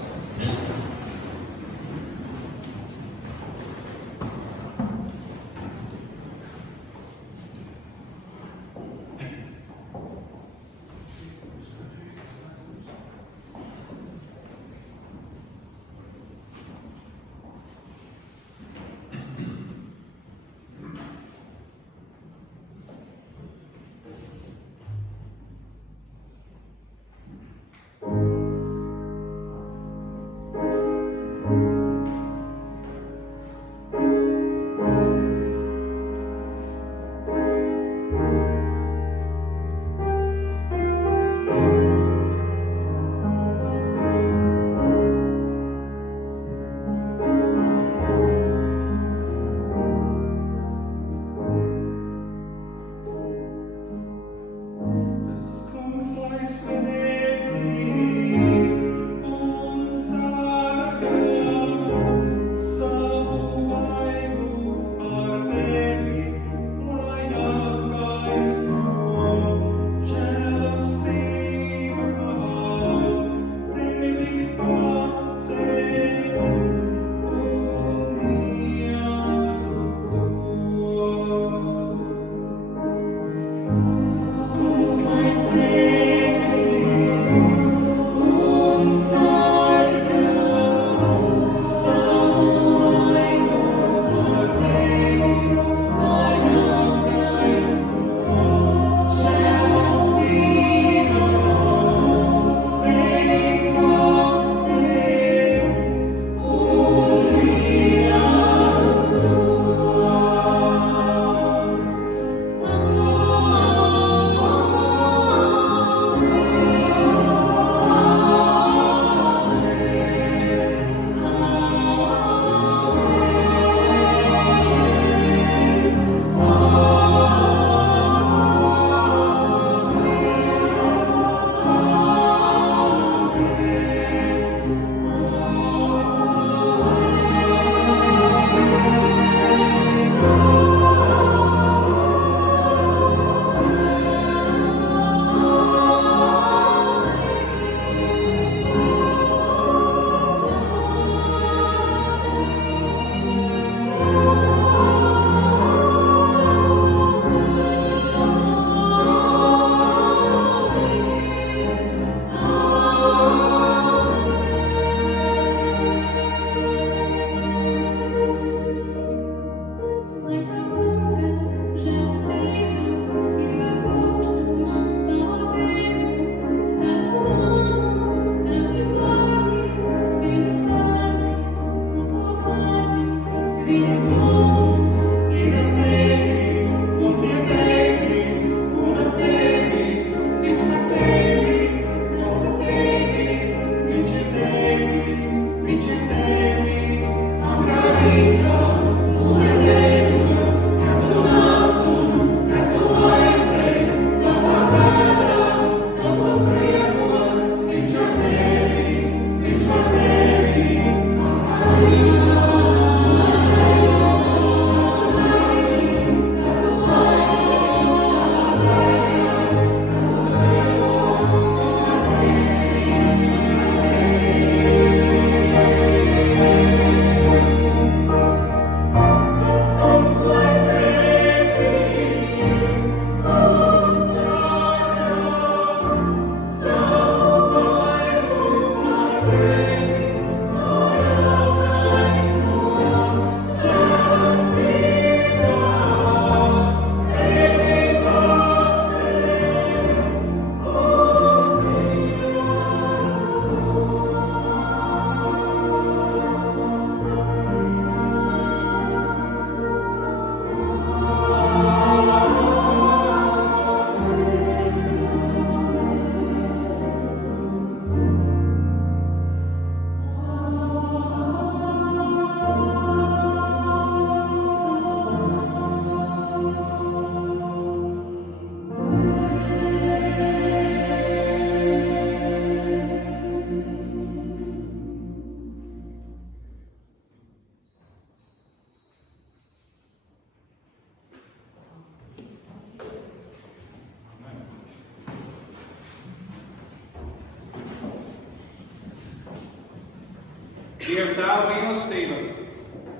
Dieva Tēva mīlestība,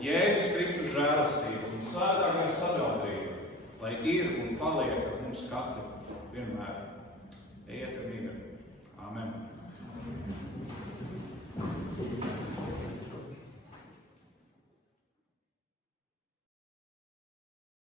Jēzus Kristus žēlastība un svētā gara sadraudzība, lai ir un paliek ar mums katru vienmēr.